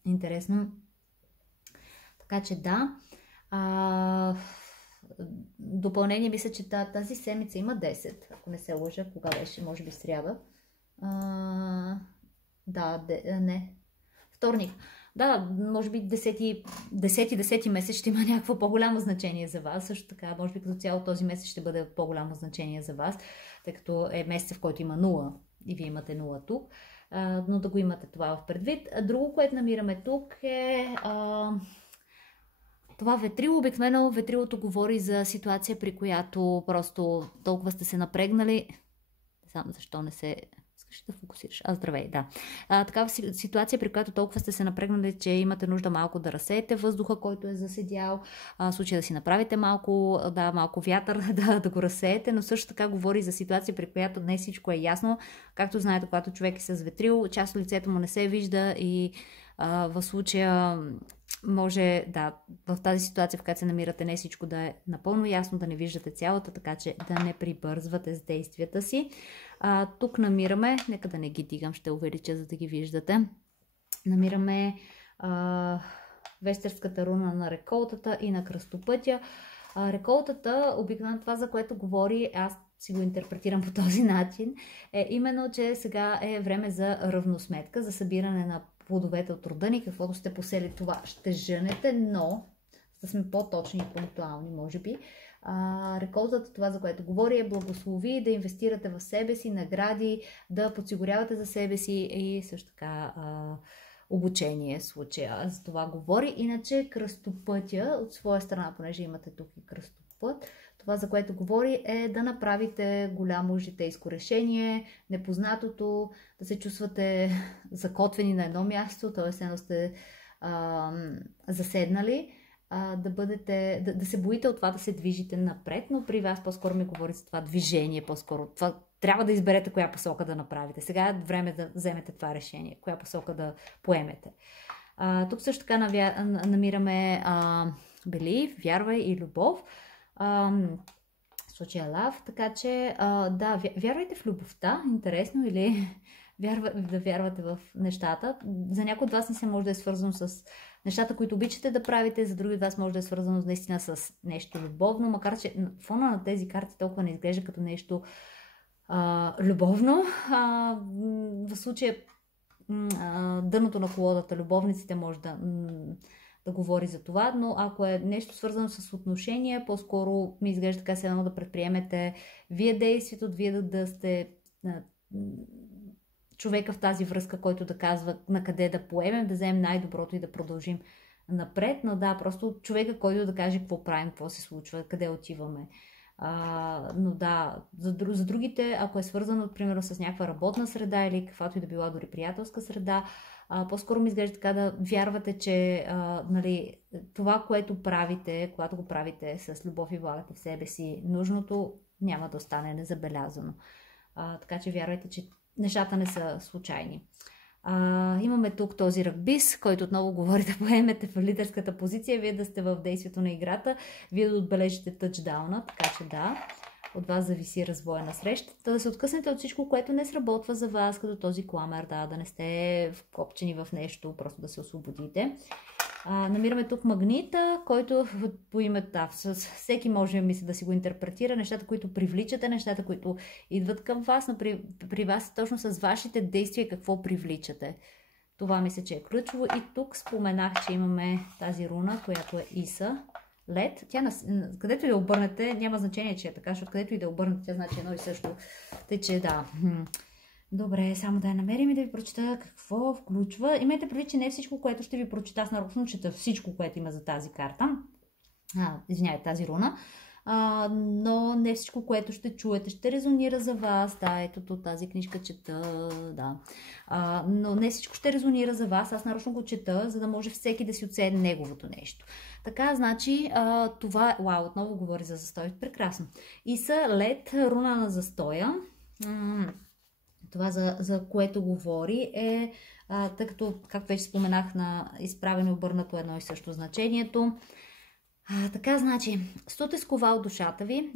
интересно. Така че да, допълнение мисля, че тази седмица има 10, ако не се лъжа, кога беше, може би сряда. Вторник. Да, може би 10 месец ще има някакво по-голямо значение за вас. Също така, може би като цяло този месец ще бъде по-голямо значение за вас, тъй като е месец, в който има 0 и вие имате 0 тук. Но да го имате това в предвид. Друго, което намираме тук е това ветрило. Обикновено ветрилото говори за ситуация, при която просто толкова сте се напрегнали. Не знам защо не се... Искаш да фокусираш. Здравей, да. Такава ситуация, при която толкова сте се напрегнали, че имате нужда малко да разсеете въздуха, който е заседял. В случая да си направите малко вятър, да го разсеете, но също така говори за ситуация, при която не всичко е ясно. Както знаете, когато човек е с ветрил, част от лицето му не се вижда и в случая може, в тази ситуация, в която се намирате, не всичко да е напълно ясно, да не виждате цялата, така че да не прибързвате с действията си. Тук намираме, нека да не ги дигам, ще увелича, за да ги виждате. Намираме вестерската руна на реколтата и на кръстопътя. Реколтата, обикновено това, за което говори, аз си го интерпретирам по този начин, е именно, че сега е време за равносметка, за събиране на плодовете от рода ни, каквото сте посели, това ще жънете, но да сме по-точни и пунктуални, може би. Реколтата, това, за което говори, е благослови, да инвестирате в себе си, награди, да подсигурявате за себе си и също така обучение в случая. За това говори. Иначе кръстопътя, от своя страна, понеже имате тук и кръстопът, това, за което говори, е да направите голямо житейско решение, непознатото, да се чувствате закотвени на едно място, т.е. едно сте заседнали, да се боите от това да се движите напред, но при вас по-скоро ми говори за това движение, по-скоро това трябва да изберете коя посока да направите. Сега е време да вземете това решение, коя посока да поемете. Тук също така намираме belief, вярвай и любов. В случая love, така че да, вярвайте в любовта, интересно, или да вярвате в нещата. За някои от вас не се може да е свързано с нещата, които обичате да правите, за други от вас може да е свързано наистина с нещо любовно, макар че фона на тези карти толкова не изглежда като нещо любовно. В случая дъното на колодата, любовниците може да говори за това, но ако е нещо свързано с отношения, по-скоро ми изглежда така се едно да предприемете вие действието, вие да сте човека в тази връзка, който да казва на къде да поемем, да вземем най-доброто и да продължим напред, но да, просто човека, който да каже какво правим, какво се случва, къде отиваме. Но да, за другите, ако е свързано, примерно, с някаква работна среда или каквато и да била дори приятелска среда, по-скоро ми изглежда така да вярвате, че нали, това, което правите, когато го правите с любов и влагате в себе си нужното, няма да остане незабелязано. Така че вярвайте, че нещата не са случайни. Имаме тук този ръгбист, който отново говори да поемете в лидерската позиция, вие да сте в действието на играта, вие да отбележите тъчдауна, така че да, от вас зависи развоя на срещата, да се откъснете от всичко, което не сработва за вас, като този кламер, да не сте вкопчени в нещо, просто да се освободите. Намираме тук магнита, който по името, всеки може мисля да си го интерпретира, нещата, които привличате, нещата, които идват към вас, но при вас е точно с вашите действия какво привличате. Това мисля, че е ключово. И тук споменах, че имаме тази руна, която е Иса, лед. Тя където и да обърнете, няма значение, че е така, защото където и да обърнете, тя значи едно и също. Тъй, че да. Добре, само да я намерим и да ви прочета какво включва. Имайте предвид, че не всичко, което ще ви прочета, аз нарочно чета всичко, което има за тази карта. Извинявайте, тази руна. Но не всичко, което ще чуете, ще резонира за вас. Да, ето тази книжка чета, да. Но не всичко ще резонира за вас. Аз нарочно го чета, за да може всеки да си отсее неговото нещо. Така, значи, това... Вау, отново говори за застой. Прекрасно. Иса, лед, руна на застоя. Това, за което говори, е, тъй като, както вече споменах, на изправено обърнато едно и също значението. Така, значи, студ е сковал душата ви,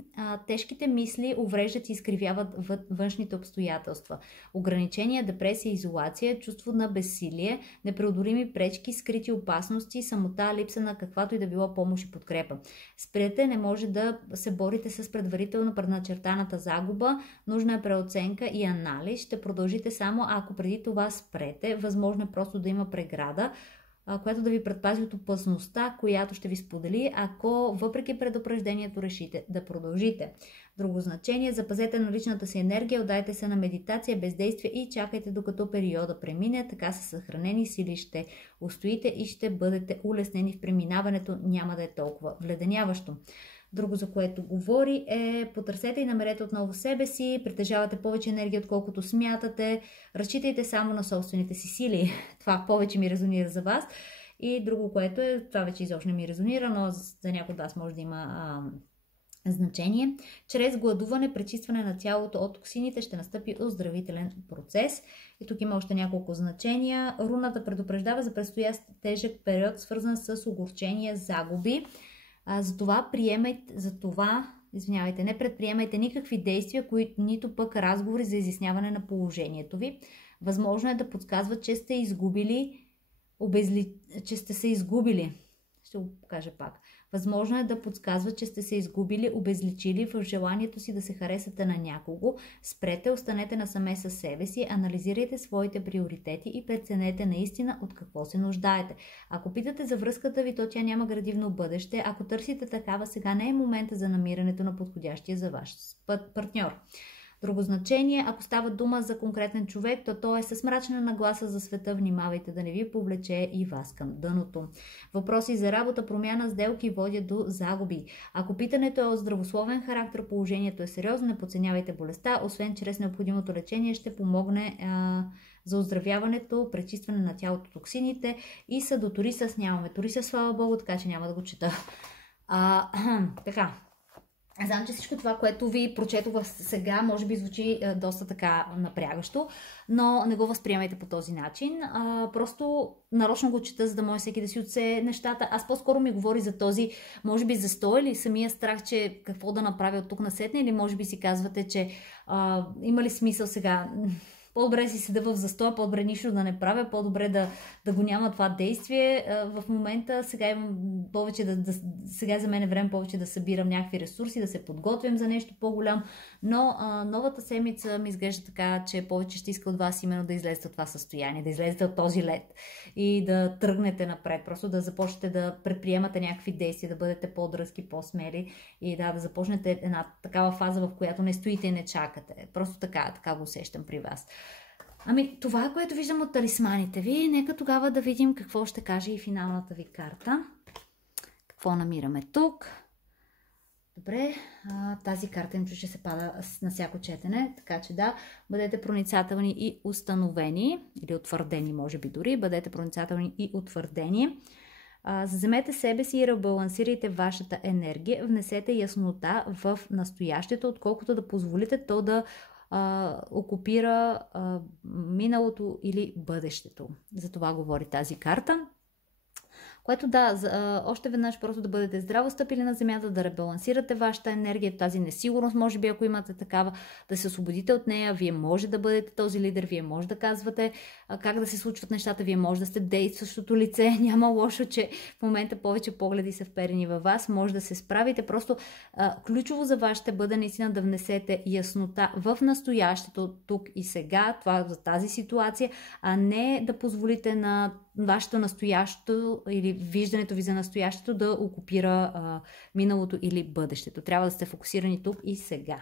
тежките мисли увреждат и изкривяват външните обстоятелства. Ограничения, депресия, изолация, чувство на безсилие, непреодолими пречки, скрити опасности, самота, липса на каквато и да било помощ и подкрепа. Спрете, не може да се борите с предварително предначертаната загуба, нужна е преоценка и анализ. Ще продължите само ако преди това спрете. Възможно е просто да има преграда, която да ви предпази от опасността, която ще ви сподели, ако въпреки предупреждението решите да продължите. Друго значение, запазете на личната си енергия, отдайте се на медитация, бездействие и чакайте докато периода премине, така са съхранени сили ще устоите и ще бъдете улеснени в преминаването, няма да е толкова вледеняващо. Друго, за което говори, е потърсете и намерете отново себе си, притежавате повече енергия, отколкото смятате, разчитайте само на собствените си сили. Това повече ми резонира за вас. И друго, което е, това вече изобщо не ми резонира, но за някой от вас може да има значение. Чрез гладуване, пречистване на тялото от токсините ще настъпи оздравителен процес. И тук има още няколко значения. Руната предупреждава за предстоящ тежък период, свързан с огорчения, загуби. Не предприемайте никакви действия, нито пък разговори за изясняване на положението ви. Възможно е да подсказват, че сте се изгубили. Ще го покажа пак. Възможно е да подсказват, че сте се изгубили, обезличили в желанието си да се харесате на някого. Спрете, останете насаме със себе си, анализирайте своите приоритети и преценете наистина от какво се нуждаете. Ако питате за връзката ви, то тя няма градивно бъдеще. Ако търсите такава, сега не е момента за намирането на подходящия за ваш партньор. друго значение. Ако става дума за конкретен човек, то той е с мрачна нагласа за света. Внимавайте да не ви повлече и вас към дъното. Въпроси за работа, промяна, сделки водят до загуби. Ако питането е от здравословен характер, положението е сериозно, не подценявайте болестта. Освен чрез необходимото лечение ще помогне за оздравяването, пречистване на тялото, токсините и Торисас нямаме. Торисас, слава Богу, така че няма да го чета. Така. Знам, че всичко това, което ви прочетох сега, може би звучи доста така напрягащо, но не го възприемайте по този начин. Просто нарочно го чета, за да може всеки да си отсее нещата. Аз по-скоро ми говори за този, може би застой или самия страх, че какво да направя от тук насетне, или може би си казвате, че има ли смисъл сега... По-добре си седа в застоя, по-добре нищо да не правя, по-добре да го няма това действие. В момента сега имам повече сега за мен е време повече да събирам някакви ресурси, да се подготвям за нещо по-голям, но новата седмица ми изглежда така, че повече ще иска от вас именно да излезете от това състояние, да излезете от този лед и да тръгнете напред, просто да започнете да предприемате някакви действия, да бъдете по-дръзки, по-смели и да започнете една такава фаза, в която не стоите и не чакате. Просто така го усещам при вас. Това е, което виждам от талисманите ви. Нека тогава да видим какво ще каже и финалната ви карта. Какво намираме тук? Добре, тази карта им че се пада на всяко четене, така че да, бъдете проницателни и установени, или утвърдени може би дори, бъдете проницателни и утвърдени. Заземете себе си и ребалансирайте вашата енергия, внесете яснота в настоящето, отколкото да позволите то да окупира миналото или бъдещето. За това говори тази карта. Което още веднъж просто да бъдете здраво стъпили на земята, да ребалансирате вашата енергия, тази несигурност, може би ако имате такава, да се освободите от нея. Вие може да бъдете този лидер, вие може да казвате как да се случват нещата, вие може да сте действащото лице. Няма лошо, че в момента повече погледи са вперени във вас, може да се справите. Просто ключово за вас ще бъде наистина да внесете яснота в настоящето, тук и сега, това за тази ситуация, а не да позволите на вашето настоящо или виждането ви за настоящето да окупира миналото или бъдещето. Трябва да сте фокусирани тук и сега.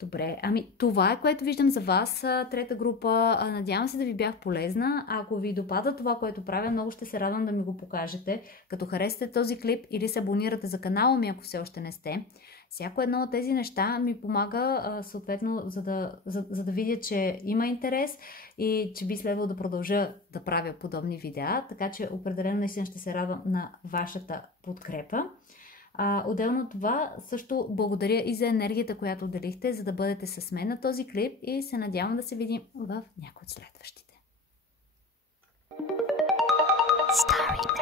Добре, това е, което виждам за вас. Трета група, надявам се да ви бях полезна. Ако ви допада това, което правя, много ще се радвам да ми го покажете, като харесате този клип или се абонирате за канала ми, ако все още не сте. Всяко едно от тези неща ми помага съответно, за да видя, че има интерес и че би следвало да продължа да правя подобни видеа, така че определено наистина ще се радвам на вашата подкрепа. Отделно от това също благодаря и за енергията, която отделихте, за да бъдете с мен на този клип и се надявам да се видим в някои от следващите. Starry